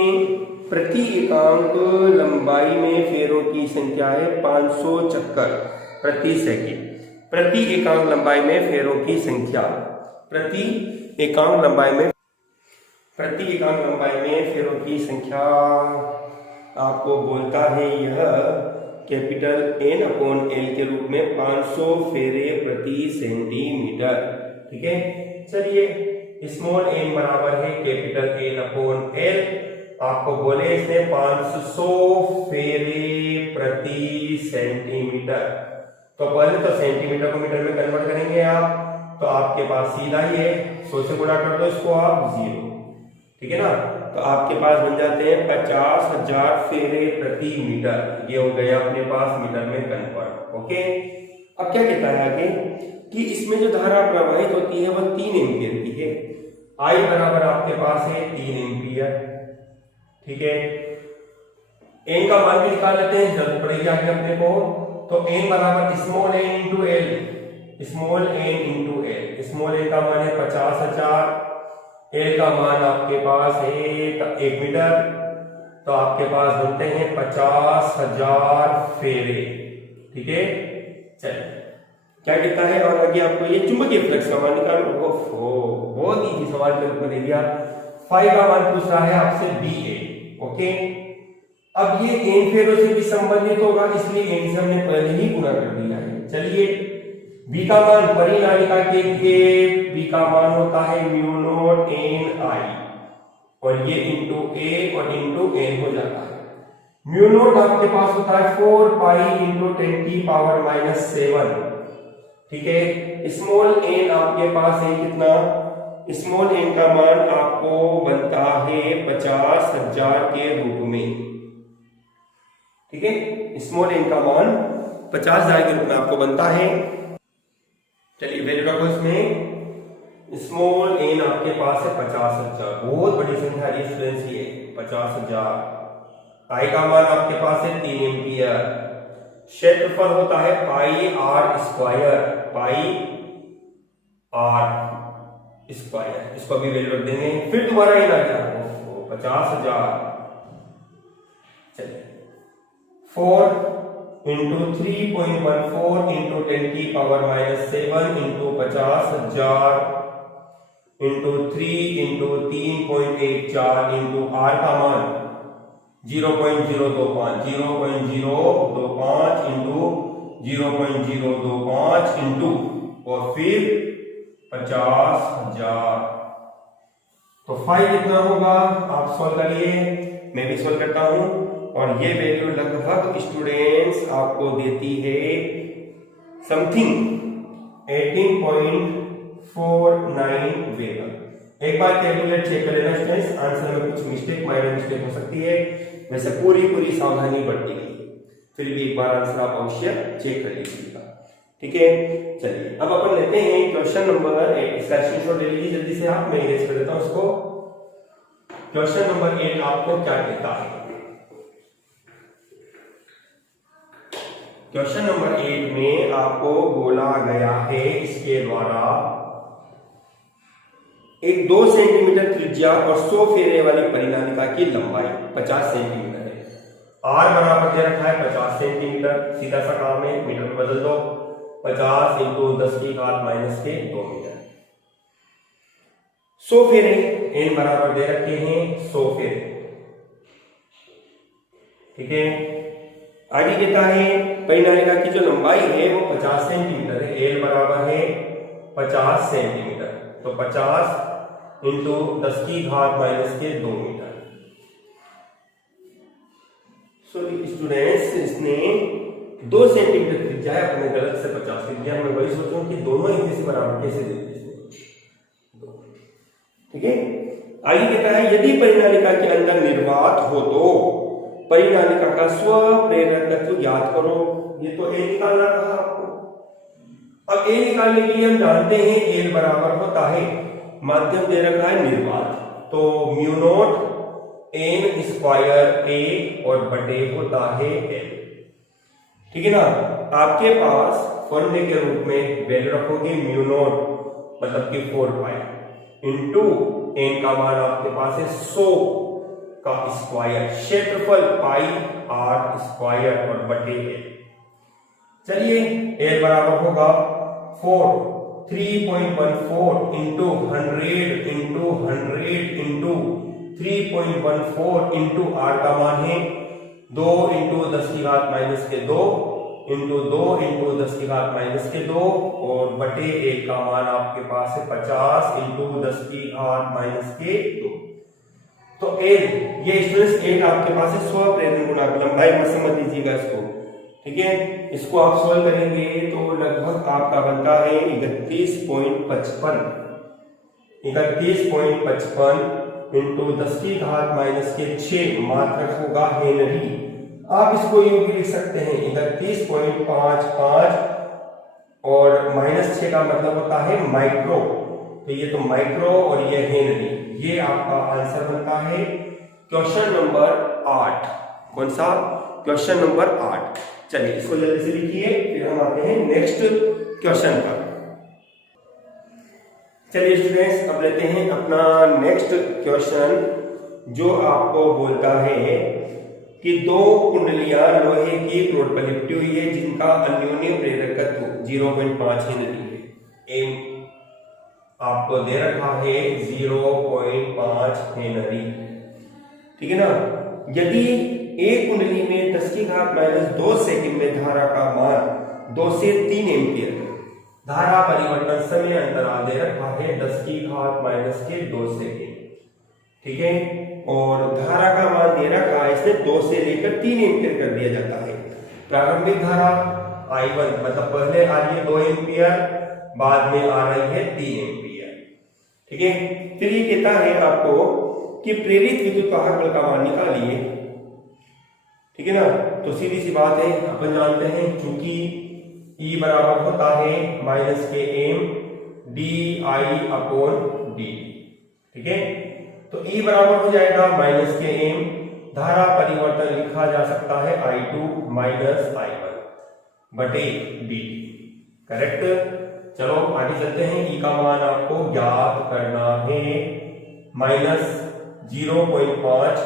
प्रति एकांक लंबाई में फेरों की संख्या है 500 चक्कर प्रति सेकंड। प्रति एकांक लंबाई में फेरों की संख्या, प्रति एकांक लंबाई में फेरों की संख्या आपको बोलता है यह कैपिटल N/L के रूप में 500 फेरे प्रति सेंटीमीटर। ठीक है, चलिए स्मॉल n बराबर है कैपिटल N/L। आपको बोले इसने 500 फेरे प्रति सेंटीमीटर, तो पहले तो सेंटीमीटर को मीटर में कन्वर्ट करेंगे आप, तो आपके पास सीधा ही है, 100 से गुणा कर दो इसको आप 0। ठीक है ना, तो आपके पास बन जाते हैं 50,000 फेरे प्रति मीटर। ये हो गया अपने पास मीटर में कन्वर्ट। ओके, अब क्या कहता है आगे कि इसमें जो धारा प्रवाहित होती है वह 3 एम्पियर की है। I बराबर आपके पास है 3 एम्पियर। ठीक है, n का मान भी निकाल लेते हैं, जरूरत पड़ेगी आगे अपने को। तो n बराबर small n into L, small n का मान है 50,000, L का मान आपके पास है 1 मीटर, तो आपके पास बनते हैं 50,000 फेरे। ठीक है, चलिए क्या कहता है और आगे आपको ये चुंबकीय फ्लक्स का मान निकालो। बहुत इजी सवाल के रूप में दे दिया। फाई का मान पूछ रहा है आपसे BA। ओके, अब ये n फेरों से भी संबंधित होगा, इसलिए n से हमने पहले ही गुणा कर दिया है। चलिए B का मान परिनालिका के लिए B का मान होता है μ0 NI और ये इंटू A और इंटू n हो जाता है। μ0 आपके पास होता है 4 पाई इंटू 10⁻⁻7। ठीक है, स्मॉल n आपके पास है कितना, स्मॉल n का मान आपको बनता है 50,000 के रूप में। ठीक है, स्मॉल n का मान 50,000 के रूप में आपको बनता है। चलिए वैल्यू रखो इसमें। स्मॉल n आपके पास है 50,000, बहुत बड़ी संख्या है स्टूडेंट्स, ये 50,000। I का मान आपके पास है 3 एम्पियर। क्षेत्रफल होता है पाई r स्क्वायर, इसको भी वैल्यू रख देंगे। फिर दोबारा ये ना क्या 50,000। चलिए 4 into 3.14 into 10⁻⁻7 into 50,000 into 3 into 3.14 into r का मान 0.025 इंटू 0.025 इंटू और फिर 50,000। तो फाइव कितना होगा आप सॉल्व करिए, मैं भी सॉल्व करता हूं। और ये वैल्यू लगभग स्टूडेंट्स आपको देती है समथिंग 18.49 वेबर। एक बार कैलकुलेट चेक कर लेना स्टूडेंट्स, आंसर में कुछ मिस्टेक, माइनर मिस्टेक हो सकती है, वैसे पूरी सावधानी बरती गई, फिर भी एक बार आंसर आप अवश्य चेक कर लीजिएगा। ठीक है, चलिए अब अपन लेते हैं क्वेश्चन नंबर 8। इसका स्क्रीनशॉट ले लीजिए जल्दी से आप, मैं इरेज कर देता हूं उसको। क्वेश्चन नंबर 8 आपको क्या कहता है? क्वेश्चन नंबर 8 में आपको बोला गया है इसके द्वारा एक 2 सेंटीमीटर त्रिज्या और 100 फेरे वाली परिनालिका की लंबाई 50 सेंटीमीटर है। आर बराबर दे रखा है 50 सेंटीमीटर, सीधा सा काम है, मीटर में बदल दो, 50 इंटू 10 की घात माइनस के 2 मीटर। 100 फेरे एन बराबर दे रखे हैं 100 फेरे। ठीक है, आगे कहता है परिनालिका की जो लंबाई है वो 50 सेंटीमीटर है, एल बराबर है 50 सेंटीमीटर, तो 50 इंटू 10 की घात माइनस के 2 मीटर। स्टूडेंट्स इसने 2 सेंटीमीटर त्रिज्या है, अपने गलत से 50 त्रिज्या, मैं वही सोचूं कि दोनों एक से बराबर कैसे देते हैं। ठीक है, आगे कहता है यदि परिनालिका के अंदर निर्वात हो तो परिनालिका का स्व प्रेरकत्व ज्ञात करो। ये तो ए निकालना रहा आपको। अब ए निकालने के लिए हम जानते हैं एल बराबर होता है, माध्यम दे रखा है निर्वात, तो म्यू नॉट एन स्क्वायर ए और बटे होता है एल। ठीक है ना, आपके पास फॉर्मूले के रूप में वैल्यू रखोगे म्यू नॉट मतलब कि 4 पाई इंटू एन का मान आपके पास है 100 का स्क्वायर, क्षेत्रफल पाई आर स्क्वायर और बटे एल। चलिए एल बराबर होगा 3.14 into 100 into 100 into 3.14 into R का मान है 2 इंटू 10 की घात माइनस के 2 इंटू 2 इंटू 10 की घात माइनस के 2 और बटे 1 का मान आपके पास है 50 इंटू 10 की घात माइनस के 2। तो एल ये स्टूडेंट्स 8 आपके पास है स्व प्रेरण गुणांक, लंबाई मत समझ लीजिएगा इसको। ठीक है, इसको आप सॉल्व करेंगे तो लगभग आपका बनता है 31.55 इंटू 10 की घात माइनस के 6 मात्रक होगा हेनरी। आप इसको यूं भी लिख सकते हैं 31.55 और माइनस 6 का मतलब होता है माइक्रो, तो ये तो माइक्रो और ये हेनरी। ये आपका आंसर बनता है क्वेश्चन नंबर 8। कौन सा? Question number 8। चलिए इसको जल्दी से लिखिए, फिर हम आते हैं नेक्स्ट क्वेश्चन पर। चलिए स्टूडेंट्स अब लेते हैं अपना नेक्स्ट क्वेश्चन, जो आपको बोलता है कि 2 कुंडलियां लोहे की रोड पर लिपटी हुई है जिनका अन्योन्य प्रेरकत्व 0.5 हेनरी है। एम आपको दे रखा है 0.5 हेनरी। ठीक है ना, यदि एक कुंडली में 10 की घात माइनस 2 सेकंड में धारा का मान 2 से 3 एम्पियर, धारा परिवर्तन समय अंतराल दे रखा है 10 की घात माइनस के 2 सेकंड। ठीक है, और धारा का मान दे रखा है इसमें 2 से लेकर 3 एम्पियर कर दिया जाता है। प्रारंभिक धारा I1 मतलब पहले आ रही है 2 एम्पियर, बाद में आ रही है 3 एम्पियर। ठीक है, फिर ये कहता है आपको कि प्रेरित विद्युत वाहक बल का मान निकालिए। ठीक है ना, तो सीधी सी बात है, अपन जानते हैं क्योंकि E बराबर होता है माइनस के M D I upon D. ठीक है, तो E बराबर हो जाएगा माइनस के एम, धारा परिवर्तन लिखा जा सकता है I2 माइनस I1 बटे डी। करेक्ट। चलो आगे चलते हैं, E का मान आपको ज्ञात करना है माइनस 0.5,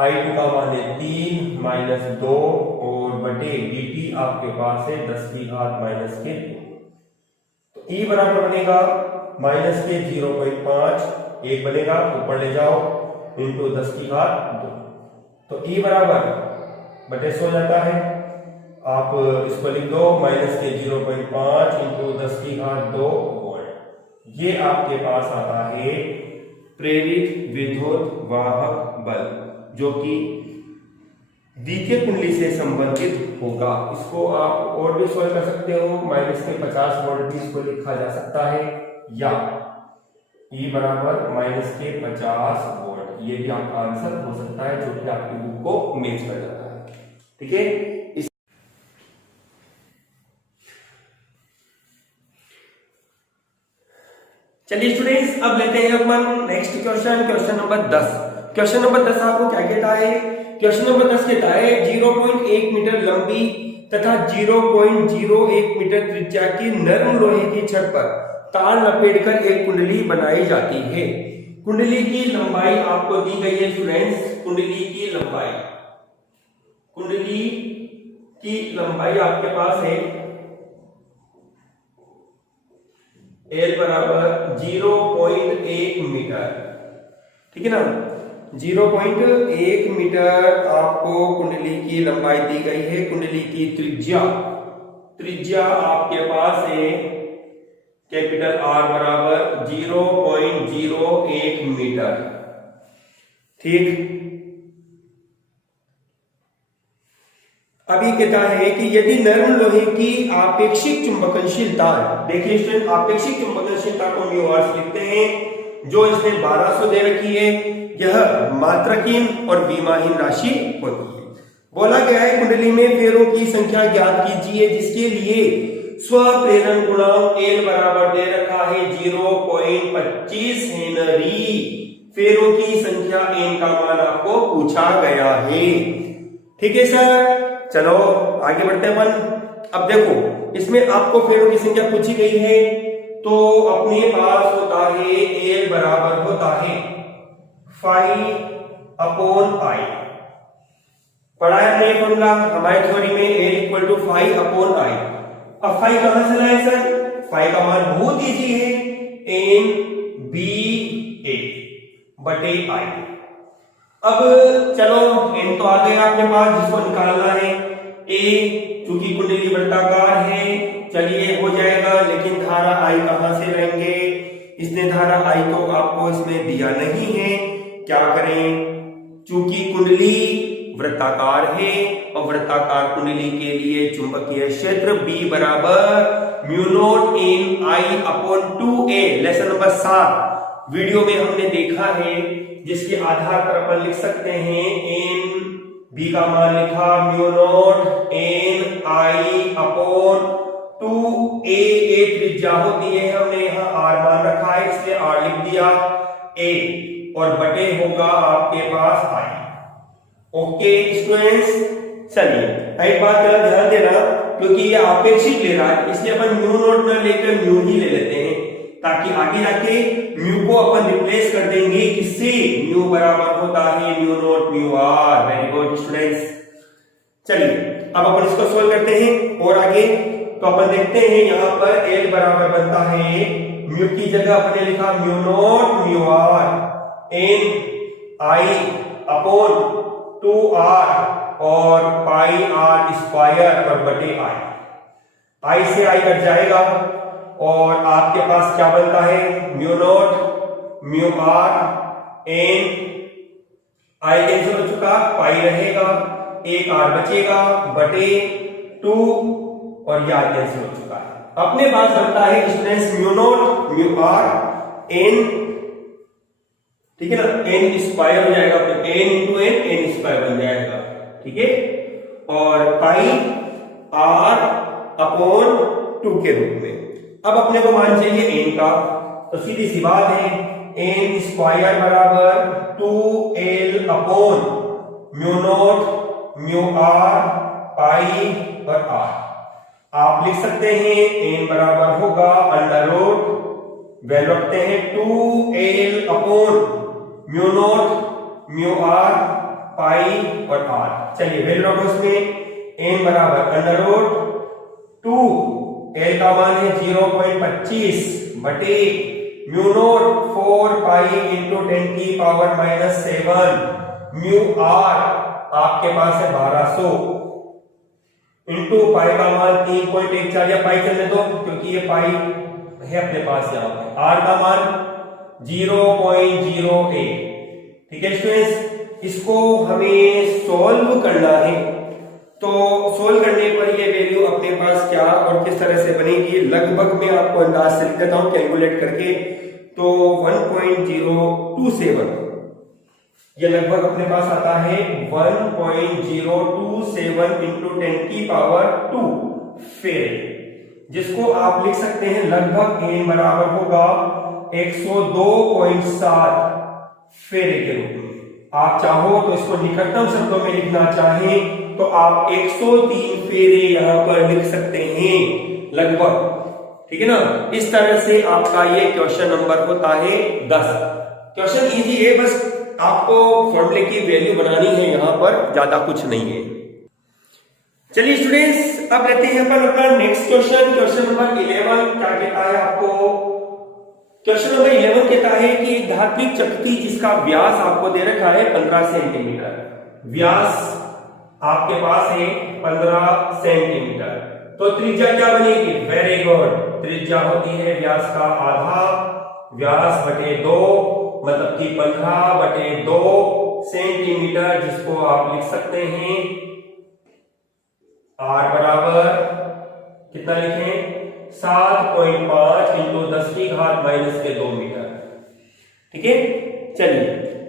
I2 का मान है 3 माइनस 2 और बटे dt आपके पास है 10 की घात माइनस के 2। तो E बराबर बनेगा माइनस के 0.5, 1 बनेगा ऊपर ले जाओ इंटू 10 की घात 2। तो E बराबर बटे 100 जाता है। आप इसको लिख दो माइनस के 0.5 इंटू 10 की घात 2 वोल्ट। ये आपके पास आता है प्रेरित विद्युत वाहक बल, जो कि द्वितीय कुंडली से संबंधित होगा। इसको आप और भी सॉल्व कर सकते हो, माइनस के 50 वोल्ट भी इसको लिखा जा सकता है, या E बराबर माइनस के 50 वोल्ट, ये भी आपका आंसर हो सकता है, जो कि आपकी बुक को मैच कर जाता है। ठीक है, चलिए स्टूडेंट्स, अब लेते हैं अपन next question, question number 10। Question number 10 आपको क्या कहता है? क्वेश्चन नंबर 10 कहता है 0.1 मीटर लंबी तथा 0.01 मीटर त्रिज्या की नरम लोहे की छड़ पर तार लपेटकर एक कुंडली बनाई जाती है। कुंडली की लंबाई आपको दी गई है स्टूडेंट्स। कुंडली की लंबाई आपके पास है L बराबर 0.1 मीटर। ठीक है ना, 0.1 मीटर आपको कुंडली की लंबाई दी गई है। कुंडली की त्रिज्या आपके पास है कैपिटल R बराबर 0.01 मीटर। ठीक, अभी कहता है कि यदि नरम लोहे की आपेक्षिक चुंबकनशीलता, देखिए स्टूडेंट, आपेक्षिक चुंबकनशीलता को म्यू आर लिखते हैं, जो इसने 1200 दे रखी है, यह मात्रकीन और विमाहीन राशि होती है। बोला गया है कुंडली में फेरों की संख्या ज्ञात कीजिए, जिसके लिए स्वप्रेरण गुणांक L बराबर दे रखा है 0.25 हेनरी। फेरों की संख्या N का मान आपको पूछा गया है। ठीक है सर, चलो आगे बढ़ते हैं अपन। अब देखो, इसमें आपको फेरों की संख्या पूछी गई है, तो अपने पास होता है L बराबर होता है फाई अपॉन आई। पढ़ा है हमने फॉर्मूला हमारी थ्योरी में, L equal to phi upon I. अब फाई कहां से लाए सर? फाई का मान बहुत इजी है, एन बी ए बटे आई। अब चलो, एन तो आ गया अपने पास, जिसको निकालना है ए, चूंकि कुंडली वृत्ताकार है, चलिए हो जाएगा। लेकिन धारा आई कहां से लेंगे? इसने धारा आई तो आपको इसमें दिया नहीं है, क्या करें? चूंकि कुंडली वृत्ताकार है और वृत्ताकार कुंडली के लिए चुंबकीय क्षेत्र B बराबर mu not an I upon 2a। Lesson number 7 video में हमने देखा है, जिसके आधार पर अपन लिख सकते हैं एन बी का मान लिखा mu not an I upon 2a। ए त्रिज्या होती है, हमने यहाँ r मान रखा है, इसलिए r लिख दिया a, और बटे होगा आपके पास i। ओके स्टूडेंट्स, चलिए एक बात ध्यान देना, क्योंकि ये आपेक्षिक ले रहा है, इसलिए अपन म्यू नॉट न लेकर म्यू ही ले लेते हैं, ताकि आगे जाके म्यू को अपन रिप्लेस कर देंगे किससे? म्यू बराबर होता है mu naught mu R. Very good students, चलिए अब अपन इसको सोल्व करते हैं और आगे। तो अपन देखते हैं यहाँ पर L बराबर बनता है, म्यू की जगह अपने लिखा mu naught mu R N I upon 2r और पाई आर स्क्वायर और बटे आई से आई कट जाएगा, और आपके पास क्या बनता है? Mu naught mu R N I cancel हो चुका, पाई रहेगा, एक आर बचेगा, बटे 2 और ये आर कैंसिल हो चुका है। अपने पास बनता है students mu naught mu R N, ठीक है ना, एन स्क्वायर हो जाएगा, फिर एन इंटू एन स्क्वायर बन जाएगा। ठीक है, और पाई आर अपॉन 2 के रूप में। अब अपने को मान चाहिए एन का, तो सीधी सी बात है, एन स्क्वायर बराबर 2l upon mu naught mu R pi और आर। आप लिख सकते हैं एन बराबर होगा अंडर रूट, वैल्यू रखते हैं 2l upon mu naught mu R pi और आर। चलिए वैल्यू रखो इसमें, एन बराबर अंडर रूट 2, एल का मान है 0.25 बटे म्यू नॉट 4 पाई इंटू 10 की पावर -7 म्यू आर आपके पास है 1200 इंटू पाई का मान 3.14 या पाई चलने दो क्योंकि ये पाई है अपने पास यहाँ पे, आर का मान 0.08। ठीक है स्टूडेंट्स, इसको हमें सॉल्व करना है। तो सोल्व करने पर ये वैल्यू अपने पास क्या और किस तरह से बनेगी, लगभग मैं आपको अंदाज से लिख देता हूं कैलकुलेट करके। तो 1.027 ये लगभग अपने पास आता है 1.027 इंटू 10 की पावर 2 फेरेड, जिसको आप लिख सकते हैं लगभग n बराबर होगा 102.7 फेरेड के रूप में। आप चाहो तो इसको निकटतम शब्दों में लिखना चाहें तो आप 103 फेरे यहां पर लिख सकते हैं लगभग। ठीक है ना, इस तरह से आपका ये क्वेश्चन नंबर होता है 10। क्वेश्चन इजी है, बस आपको फॉर्मूले की वैल्यू बनानी है, यहां पर ज्यादा कुछ नहीं है। चलिए स्टूडेंट्स, अब लेते हैं अपन अपना नेक्स्ट क्वेश्चन। क्वेश्चन नंबर 11 क्या कहता है आपको, क्वेश्चन नंबर 11 कहता है कि एक धात्विक चकती जिसका व्यास आपको दे रखा है 15 सेंटीमीटर, व्यास आपके पास है 15 सेंटीमीटर, तो त्रिज्या क्या बनेगी, वेरी गुड, त्रिज्या होती है व्यास का आधा, व्यास बटे 2 मतलब कि 15/2 सेंटीमीटर, जिसको आप लिख सकते हैं r बराबर कितना लिखें 7.5 इंटू 10 की घात -2 मीटर। ठीक है, चलिए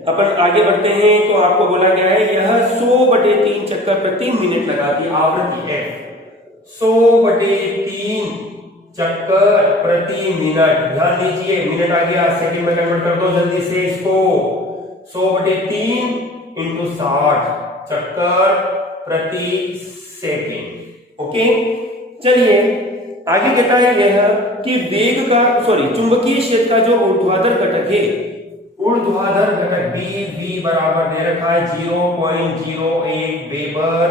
अपन आगे बढ़ते हैं। तो आपको बोला गया है यह 100/3 चक्कर प्रति मिनट लगाती है, आवृत्ति है 100/3 चक्कर प्रति मिनट। ध्यान दीजिए, मिनट आ गया, सेकंड में कन्वर्ट कर दो जल्दी से इसको, 100/3 इंटू 60 चक्कर प्रति सेकंड। ओके, चलिए आगे कहता है यह कि वेग का चुंबकीय क्षेत्र का जो ऊर्ध्वाधर घटक है, ऊर्ध्वाधर घटक v बराबर दे रखा है 0.01 वेबर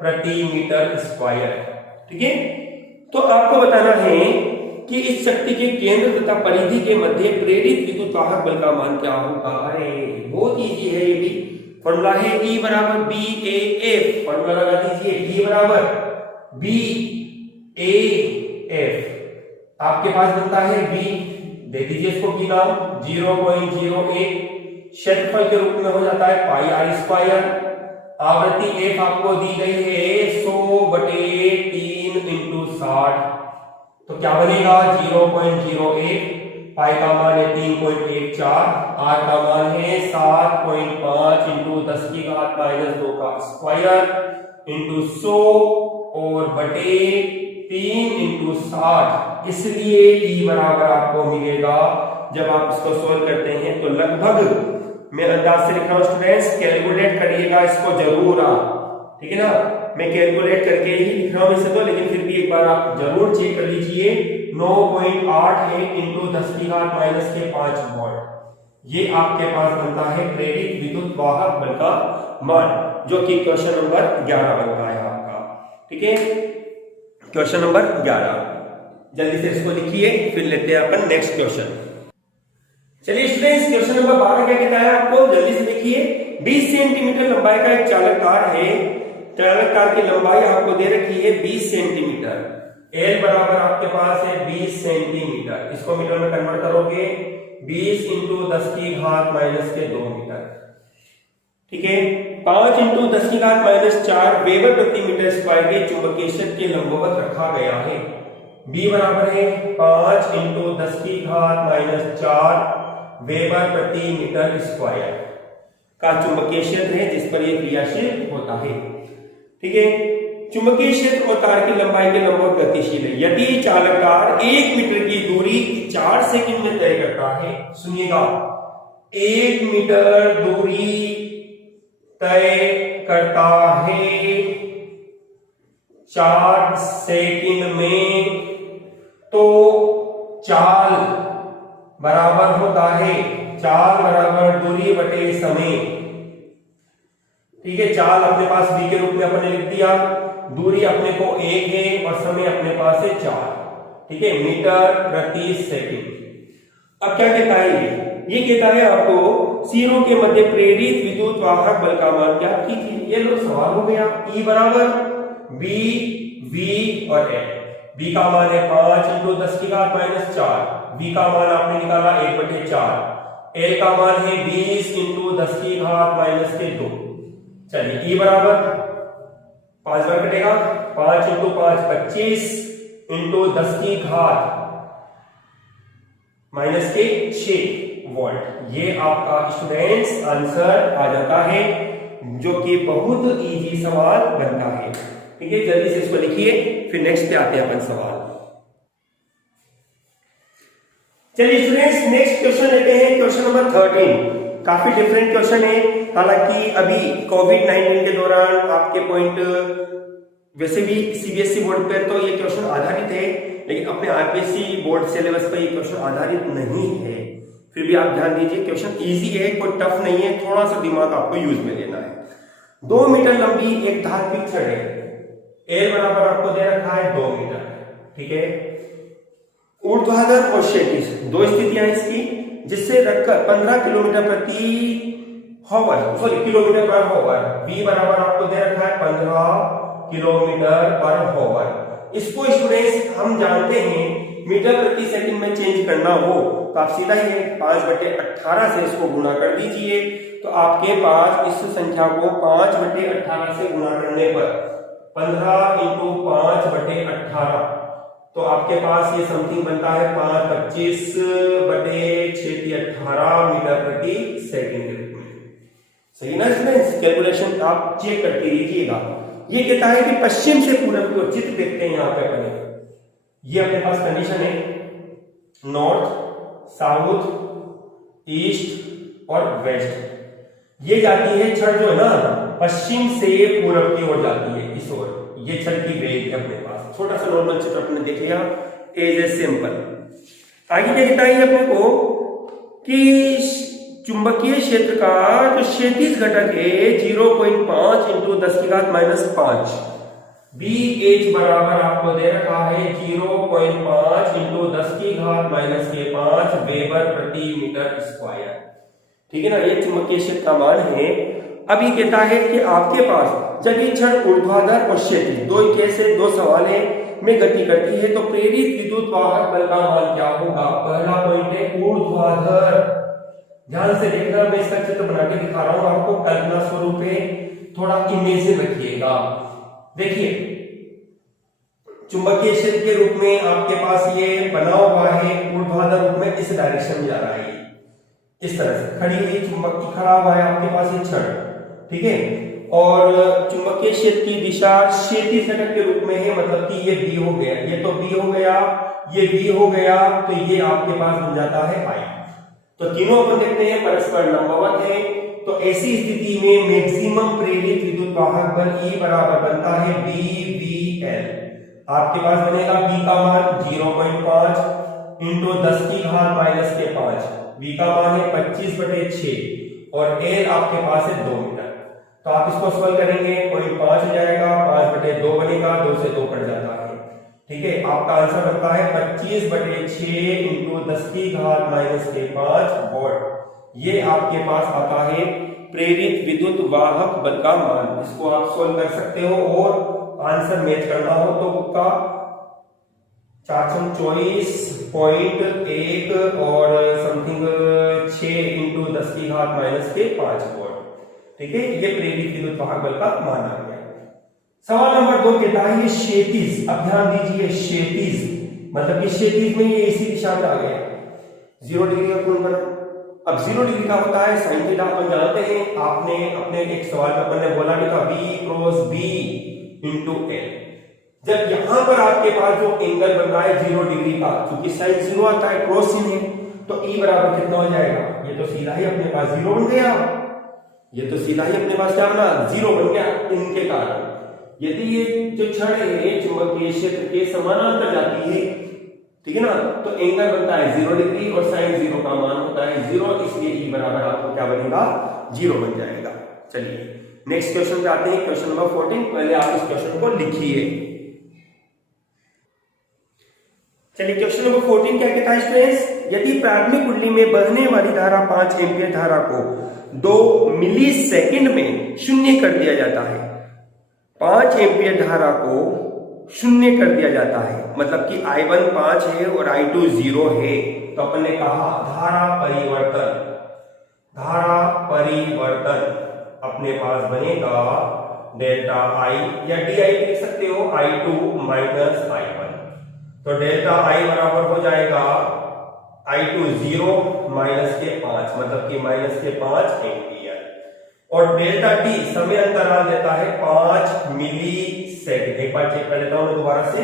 प्रति मीटर स्क्वायर। ठीक है, तो आपको बताना है कि इस शक्ति के केंद्र तथा परिधि के मध्य प्रेरित विद्युत वाहक बल का मान क्या होगा। अरे बहुत इजी है, ये भी फॉर्मूला है E बराबर BAF, फॉर्मूला लगा दीजिए E बराबर BAF, आपके पास बनता है V, दे दीजिए इसको की नाम 0.01, क्षेत्रफल के रूप में हो जाता है पाई r स्क्वायर, आवृत्ति F आपको दी गई है 100/3 इंटू 60, तो क्या बनेगा 0.01, पाई का मान है 3.14, r का मान है 7.5 इंटू 10 की घात -2 का स्क्वायर इंटू 100 और बटे 3 इंटू 60, इसलिए E बराबर आपको मिलेगा जब आप इसको सोल्व करते हैं तो लगभग, मैं अंदाज से लिख रहा हूं स्टूडेंट्स, कैलकुलेट करिएगा इसको जरूर आप। ठीक है ना, मैं कैलकुलेट करके ही लिख रहा हूं इसे तो, लेकिन फिर भी एक बार आप जरूर चेक कर लीजिए। 9.8 है इंटू 10 की घात -5 वोल्ट, ये आपके पास बनता है प्रेरित विद्युत वाहक बल का मान, जो कि क्वेश्चन नंबर 11 बनता है आपका। ठीक है, क्वेश्चन नंबर 11 जल्दी से इसको लिखिए, फिर लेते हैं अपन नेक्स्ट क्वेश्चन। चलिए स्टूडेंट्स, क्वेश्चन नंबर 12 क्या कहता है आपको, जल्दी से देखिए। 20 सेंटीमीटर लंबाई का एक चालक तार है, चालक तार की लंबाई आपको दे रखी है 20 सेंटीमीटर, L बराबर आपके पास है 20 सेंटीमीटर, इसको मीटर में कन्वर्ट करोगे 20 इंटू 10 की घात -2 मीटर। ठीक है, 5 इंटू 10 की घात -4 वेबर प्रति मीटर स्क्वायर के चुंबकीय क्षेत्र के लंबवत रखा गया है। B बराबर है 5 इंटू 10 की घात -4 वेबर प्रति मीटर स्क्वायर का चुंबकीय क्षेत्र है जिस पर यह क्रियाशील होता है। ठीक है, चुंबकीय क्षेत्र और तार की लंबाई के लंबवत गतिशील है। यदि चालक तार 1 मीटर की दूरी 4 सेकंड में तय करता है, सुनिएगा, 1 मीटर दूरी तय करता है 4 सेकंड में, तो चाल बराबर होता है, चाल बराबर दूरी बटे समय। ठीक है, चाल अपने पास v के रूप में अपने लिख दिया, दूरी अपने को 1 है और समय अपने पास है 4। ठीक है, मीटर प्रति सेकंड। अब क्या कहता है ये, ये कहता है आपको सिरों के मध्य प्रेरित विद्युत वाहक बल का मान ज्ञात कीजिए। ये लो सवाल हो गया। E बराबर B V और L। B का मान है 5 × 10⁻⁴। V का मान आपने निकाला 1/4। L का मान है 20 × 10⁻²। चलिए E बराबर 5 बार कटेगा, 5 × 5 25 × 10⁻⁶ वोल्ट। ये आपका स्टूडेंट्स आंसर आ जाता है, जो कि बहुत इजी सवाल बनता है। ठीक है, जल्दी से इसको लिखिए, फिर नेक्स्ट पे आते हैं अपन सवाल। चलिए स्टूडेंट्स नेक्स्ट क्वेश्चन लेते हैं, क्वेश्चन नंबर 13। काफी डिफरेंट क्वेश्चन है। हालांकि अभी कोविड-19 के दौरान आपके पॉइंट वैसे भी सीबीएसई बोर्ड पर तो ये क्वेश्चन आधारित है, लेकिन अपने आईपीएससी बोर्ड सिलेबस पर ये क्वेश्चन आधारित नहीं है। फिर भी आप ध्यान दीजिए, क्वेश्चन इजी है, कोई टफ नहीं है, थोड़ा सा दिमाग आपको यूज में लेना है। 2 मीटर लंबी एक धात्विक छड़ है, एल बराबर आपको दे रखा है 2 मीटर। ठीक है, ऊर्ध्वाधर और क्षैतिज दो स्थितियां इसकी, जिससे रखकर 15 किलोमीटर पर हॉवर। v बराबर आपको दे रखा है 15 किलोमीटर पर हॉवर। इसको स्टूडेंट्स हम जानते हैं मीटर प्रति सेकंड में चेंज करना हो तो आप सीधा ही 5/18 से इसको गुणा कर दीजिए, तो आपके पास इस संख्या को 5/18 से गुणा करने पर 15 × 5/18, तो आपके पास ये समथिंग बनता है 525/618 मीटर प्रति सेकंड के रूप में। सही ना स्टूडेंट्स? कैलकुलेशन आप चेक करते रहिएगा। ये कहता है कि पश्चिम से पूरब की ओर, चित्र देखते हैं यहाँ पे अपने, ये अपने पास कंडीशन है नॉर्थ, साउथ, ईस्ट और वेस्ट। ये जाती है छड़ जो है ना पश्चिम से पूरब की ओर जाती है, इस ओर। ये छड़ की वेग है अपने पास। छोटा सा नॉर्मल चित्र अपने देख लिया, एज ए सिंपल। आगे क्या कहता है अपने को कि चुंबकीय क्षेत्र का जो क्षैतिज घटक है 0.5 × 10⁻⁵। BH बराबर आपको दे रखा है 0.5 × 10⁻⁵ वेबर प्रति मीटर स्क्वायर। ठीक है ना, ये चुंबकीय क्षेत्र का मान है। अब ये कहता है कि आपके पास जब ये छड़ ऊर्ध्वाधर और क्षैतिज दो सवाल में गति करती है, तो प्रेरित विद्युत वाहक बल का मान क्या होगा? पहला पॉइंट है ऊर्ध्वाधर। ध्यान से देखना, मैं इसका चित्र बना के दिखा रहा हूं आपको, कल्पना स्वरूप थोड़ा इमेजिन रखिएगा। देखिए, चुंबकीय क्षेत्र के रूप में आपके पास ये बना हुआ है, ऊर्ध्वाधर रूप में इस डायरेक्शन में जा रहा है, इस तरह से खड़ी हुई चुंबक खड़ा हुआ है आपके पास ये छड़। ठीक है, और चुंबकीय क्षेत्र की दिशा क्षैतिज घटक के रूप में है, मतलब कि ये B हो गया, ये तो B हो गया, ये B हो गया, तो ये आपके पास बन जाता है I। तो तीनों अपन देखते हैं परस्पर लंबवत है, तो ऐसी स्थिति में मैक्सिमम प्रेरित विद्युत वाहक बल E बराबर बनता है BVL। आपके पास बनेगा B का मान 0.5 × 10⁻⁵, V का मान है 25/6 और L आपके पास है 2 मीटर। तो आप इसको सॉल्व करेंगे, 0.5 हो जाएगा, 5/2 बनेगा, 2 से 2 कट जाता है। ठीक है, आपका आंसर बनता है 25/6 × 10⁻⁵ वोल्ट। ये आपके पास आता है प्रेरित विद्युत वाहक बल का मान। इसको आप सॉल्व कर सकते हो, और आंसर मैच करना हो तो उसका 424.1 और समथिंग 6 × 10⁻⁵ वोल्ट। ठीक है, ये प्रेरित विद्युत वाहक बल का मान आ गया। सवाल नंबर 2 कहता है ये क्षैतिज। अब ध्यान दीजिए, क्षैतिज मतलब कि क्षैतिज में ये इसी दिशा में आ गया, 0 डिग्री का कोण बना। अब 0 डिग्री का होता है साइन थीटा, अपन जानते हैं। आपने अपने एक सवाल में अपन ने बोला भी था B × B × L। जब यहां पर आपके पास जो एंगल बन रहा है 0 डिग्री का, क्योंकि साइन 0 आता है, क्रॉस चिन्ह है, तो E बराबर कितना हो जाएगा? ये तो सीधा ही अपने पास 0 बन गया। ये तो सीधा ही अपने पास क्या बना? 0 बन गया। इनके कारण यदि ये जो छड़ है चुंबकीय क्षेत्र के समानांतर जाती है, ठीक है ना, तो एंगल बनता है 0 डिग्री और साइन 0 का मान होता है 0, इसलिए E बराबर आपको क्या बनेगा? 0 बन जाएगा। चलिए नेक्स्ट क्वेश्चन पे आते हैं, क्वेश्चन नंबर 14। पहले आप इस क्वेश्चन को लिखिए। चलिए क्वेश्चन नंबर 14 क्या कहता है स्टूडेंट्स? यदि प्राथमिक कुंडली में बहने वाली धारा 5 एम्पीयर धारा को 2 मिली सेकेंड में शून्य कर दिया जाता है, 5 एम्पीयर धारा को शून्य कर दिया जाता है, मतलब कि I1 5 है और I2 0 है, तो अपन ने कहा धारा परिवर्तन अपने पास बनेगा डेल्टा I या DI लिख सकते हो I2 माइनस I1। तो डेल्टा I बराबर हो जाएगा I2 0 माइनस के 5, मतलब कि माइनस के 5 एम्पीयर, और डेल्टा T समय अंतराल देता है 5 मिली सेकेंड। एक बार चेक कर लेता हूं मैं दोबारा से,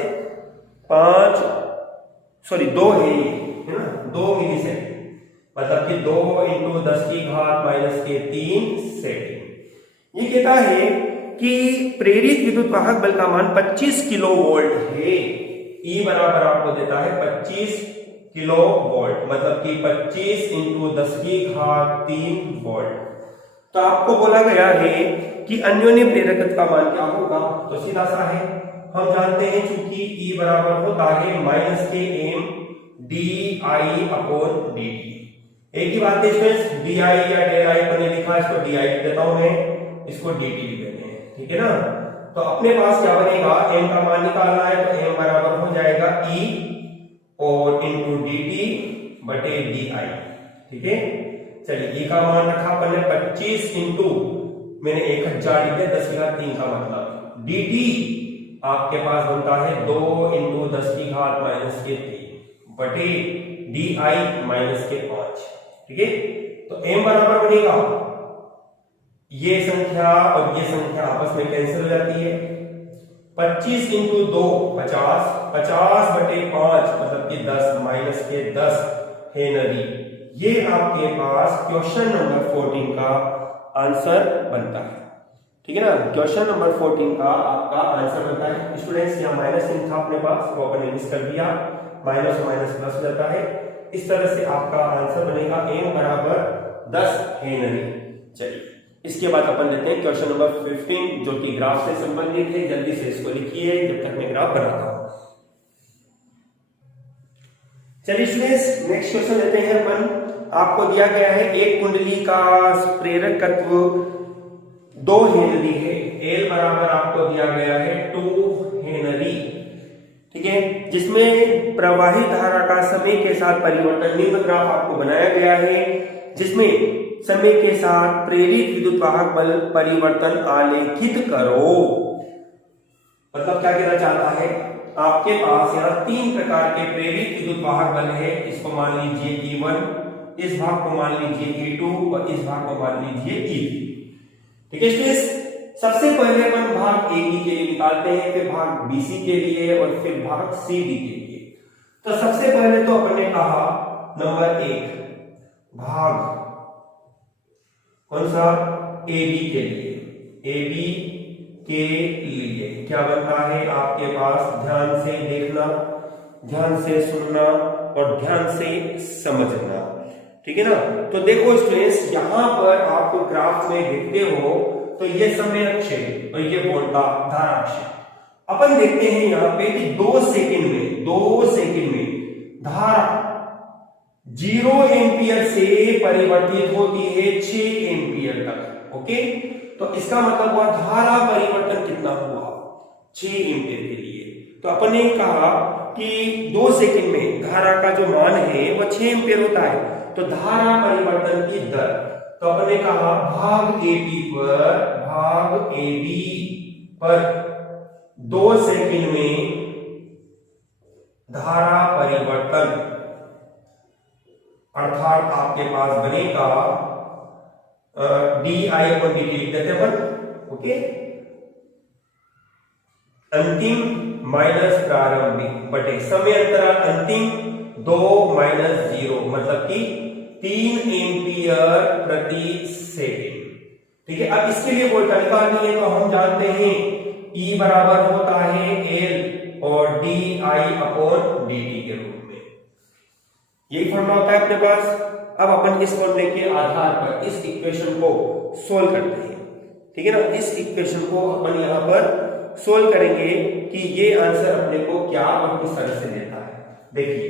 2 है ये ना, 2 मिली सेकेंड, मतलब कि 2 × 10⁻³ सेकेंड। ये कहता है कि प्रेरित विद्युत वाहक बल का मान 25 किलो वोल्ट है। E बराबर आपको देता है 25 किलो वोल्ट, मतलब कि 25 × 10⁻³ वोल्ट। तो आपको बोला गया है कि अन्योन्य प्रेरकत्व का मान क्या होगा, तो सीधा सा है, हम जानते हैं चूंकि E बराबर होता है -m DI/dt। एक ही बात है इसमें DI या डेल I पर लिखा, इसको DI लिख देता हूं मैं, इसको DT लिख देते हैं, ठीक है ना। तो अपने पास क्या बनेगा, m का मान निकालना है तो m बराबर हो जाएगा E और इंटू dt/di, ठीक है। चलिए E का मान रखा अपन ने 25 इंटू मैंने 1000 लिख दिया, 10⁻³ का मतलब, dt आपके पास बनता है 2 × 10⁻³ बटे di -5, ठीक है। तो m बराबर बनेगा, ये संख्या और ये संख्या आपस में कैंसिल हो जाती है, 25 × 2 50, 50/5 मतलब कि 10 -10 हेनरी। ये आपके पास क्वेश्चन नंबर 14 का आंसर बनता है, ठीक है ना। क्वेश्चन नंबर 14 का आपका आंसर बनता है। स्टूडेंट्स यहाँ माइनस चिन्ह था अपने पास, वो अपन ने मिस कर दिया, माइनस और माइनस प्लस हो जाता है। इस तरह से आपका आंसर बनेगा m बराबर 10 हेनरी। चलिए इसके बाद अपन लेते हैं क्वेश्चन नंबर 15 जो कि ग्राफ से संबंधित है। जल्दी से इसको लिखिए जब तक मैं ग्राफ बनाता हूं। चलिए स्टूडेंट्स नेक्स्ट क्वेश्चन लेते हैं अपन। आपको दिया गया है एक कुंडली का प्रेरकत्व 2 हेनरी है, L बराबर आपको दिया गया है 2 हेनरी, ठीक है, जिसमें प्रवाही धारा का समय के साथ परिवर्तन निम्न ग्राफ आपको बनाया गया है, जिसमें समय के साथ प्रेरित विद्युत वाहक बल परिवर्तन आलेखित करो। मतलब क्या कहना चाहता है, आपके पास यहाँ 3 प्रकार के प्रेरित विद्युत वाहक बल है। इसको मान लीजिए E1, इस भाग को मान लीजिए E2 और इस भाग को मान लीजिए E3, ठीक है स्टूडेंट्स। सबसे पहले अपन भाग AB के लिए निकालते हैं, फिर भाग BC के लिए और फिर भाग CD के लिए। तो सबसे पहले तो अपन ने कहा नंबर 1 भाग कौन सा, AB के लिए। AB के लिए क्या बनता है आपके पास, ध्यान से देखना, ध्यान से सुनना और ध्यान से समझना, ठीक है ना। तो देखो स्टूडेंट्स यहाँ पर आप ग्राफ में देखते हो तो ये समय अक्ष है और ये वोल्टा धारा अक्ष है। अपन देखते हैं यहाँ पे कि 2 सेकंड में धारा 0 एम्पियर से परिवर्तित होती है 6 एम्पियर तक, ओके। तो इसका मतलब हुआ धारा परिवर्तन कितना हुआ, 6 एम्पियर के लिए। तो अपन ने कहा कि 2 सेकंड में धारा का जो मान है वो 6 एम्पियर होता है, तो धारा परिवर्तन की दर, तो अपन ने कहा भाग AB पर 2 सेकंड में धारा परिवर्तन अर्थात आपके पास बनेगा DI/dt लिख देते हैं अपन, ओके। अंतिम माइनस प्रारंभिक बटे समय अंतराल अंतिम 2 - 0 मतलब कि 3 एम्पियर प्रति सेकेंड, ठीक है। अब इसके लिए वोल्टा निकालनी है तो हम जानते हैं E बराबर होता है L और DI/dt के रूप में, यही फॉर्मूला होता है अपने पास। अब अपन इस फॉर्मूले के आधार पर इस इक्वेशन को सोल्व करते हैं, ठीक है ना। इस इक्वेशन को अपन यहां पर सोल्व करेंगे कि ये आंसर अपने को क्या और किस तरह से देता है। देखिए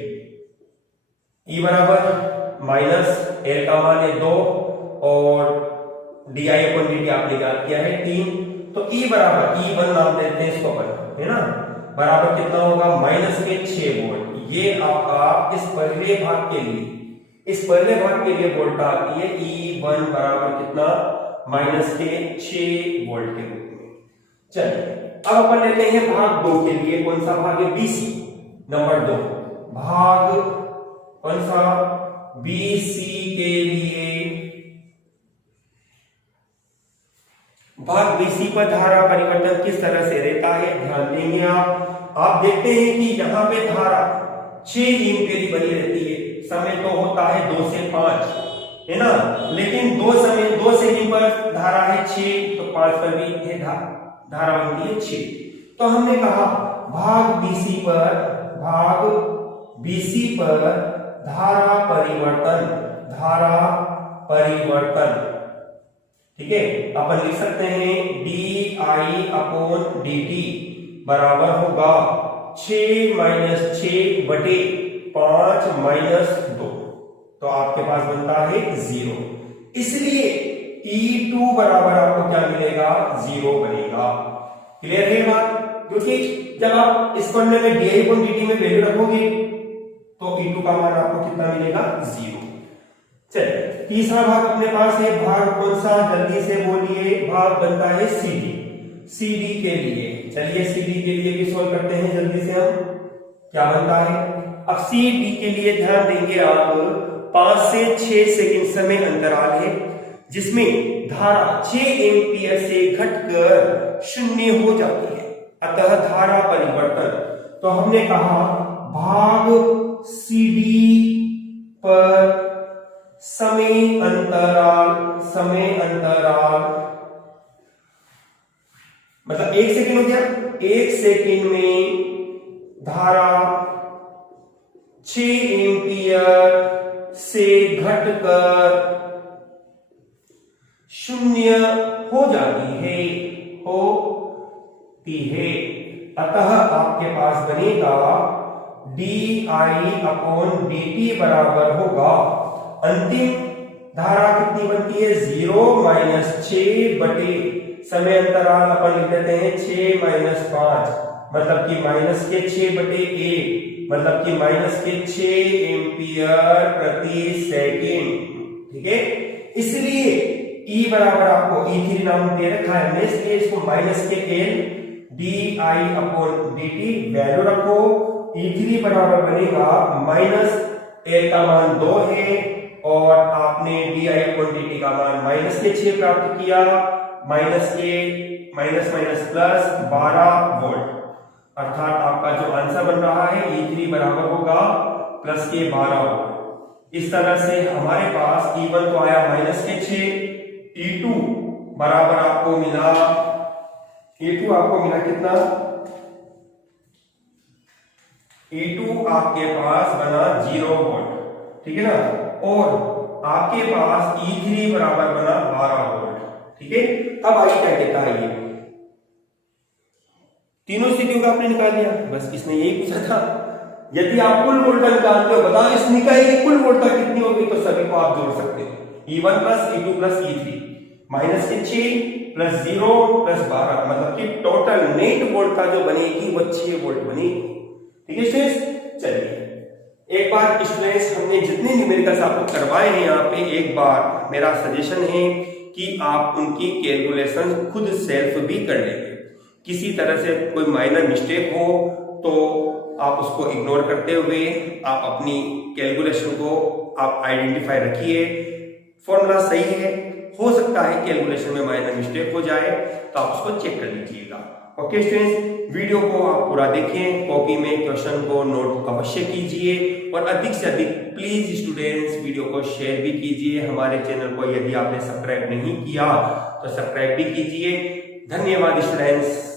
E बराबर माइनस एल का मान है 2 और D I upon d T आपने याद किया है 3, तो E बराबर E1 नाम देते हैं इसको अपन, है ना, बराबर कितना होगा माइनस के 6 वोल्ट। ये आपका इस पहले भाग के लिए, इस पहले भाग के लिए वोल्ट आती है E1 बराबर कितना माइनस के 6 वोल्ट के रूप में। चलिए अब अपन लेते हैं भाग 2 के लिए, कौन सा भाग है, BC नंबर 2, भाग कौन सा, BC के लिए, भाग BC पर धारा परिवर्तन किस तरह से रहता है, ध्यान देंगे आप देखते हैं कि यहाँ पे धारा 6 एम्पीयर बनी रहती है, समय तो होता है 2 से 5, है ना, लेकिन 2 सेकंड पर धारा है 6, तो 5 पर भी है धारा बनती है 6। तो हमने कहा भाग BC पर धारा परिवर्तन, ठीक है, अपन लिख सकते हैं D I upon d T बराबर होगा 6 माइनस 6 बटे 5 माइनस 2, तो आपके पास बनता है 0। इसलिए E2 बराबर आपको क्या मिलेगा, 0 बनेगा। क्लियर है बात, क्योंकि जब आप इस फॉर्मूले में D I upon d T में वैल्यू रखोगे तो E2 का मान आपको कितना मिलेगा, 0। चलिए तीसरा भाग अपने पास है, भाग कौन सा, जल्दी से बोलिए, भाग बनता है CD के लिए। चलिए CD के लिए भी सॉल्व करते हैं जल्दी से हम, क्या बनता है। अब CD के लिए ध्यान देंगे आप, 5 से 6 सेकंड समय अंतराल है जिसमें धारा 6 एम्पीयर से घटकर 0 हो जाती है, अतः धारा परिवर्तन। तो हमने कहा भाग CD पर समय अंतराल मतलब 1 सेकंड हो गया, 1 सेकंड में धारा 6 एम्पीयर से घटकर 0 हो जाती है, अतः आपके पास बनेगा D I upon d T बराबर होगा, अंतिम धारा कितनी बनती है, 0 माइनस 6 बटे समय अंतराल अपन लिख देते हैं 6 माइनस 5, मतलब कि माइनस के 6 बटे 1, मतलब कि माइनस के 6 एम्पीयर प्रति सेकंड, ठीक है। इसलिए E बराबर आपको E3 नाम दे रखा है हमने, इसलिए इसको माइनस के L D I upon d T value रखो, E3 बराबर बनेगा माइनस L का मान 2 है और आपने D I upon d T का मान माइनस के 6 प्राप्त किया, माइनस के माइनस माइनस प्लस 12 वोल्ट, अर्थात आपका जो आंसर बन रहा है E3 बराबर होगा प्लस के 12 वोल्ट। इस तरह से हमारे पास E1 तो आया माइनस के 6, E2 बराबर आपको मिला, E2 आपको मिला कितना, E2 आपके पास बना 0 वोल्ट, ठीक है ना, और आपके पास E3 बराबर बना 12 वोल्ट, ठीक है। अब आगे क्या कहता है, ये तीनों स्थितियों का आपने निकाल दिया, बस इसने यही पूछा था, यदि आप कुल वोल्टता निकालते हो बताओ इस निकाय की कुल वोल्टता कितनी होगी, तो सभी को आप जोड़ सकते हैं, E1 plus E2 plus E3 minus के 6 प्लस 0 प्लस 12, मतलब कि टोटल नेट वोल्टता जो बनेगी वो 6 वोल्ट बनेगी, ठीक है स्टूडेंट्स। चलिए एक बार स्टूडेंट्स हमने जितने न्यूमेरिकल्स आपको करवाए हैं यहाँ पे, एक बार मेरा सजेशन है कि आप उनकी कैलकुलेशन खुद सेल्फ भी कर लेंगे, किसी तरह से कोई माइनर मिस्टेक हो तो आप उसको इग्नोर करते हुए आप अपनी कैलकुलेशन को आप आइडेंटिफाई रखिए, फॉर्मूला सही है, हो सकता है कैलकुलेशन में माइनर मिस्टेक हो जाए तो आप उसको चेक कर लीजिएगा। ओके स्टूडेंट्स, वीडियो को आप पूरा देखें, कॉपी में क्वेश्चन को नोट अवश्य कीजिए और अधिक से अधिक प्लीज स्टूडेंट्स वीडियो को शेयर भी कीजिए, हमारे चैनल को यदि आपने सब्सक्राइब नहीं किया तो सब्सक्राइब भी कीजिए। धन्यवाद स्टूडेंट्स।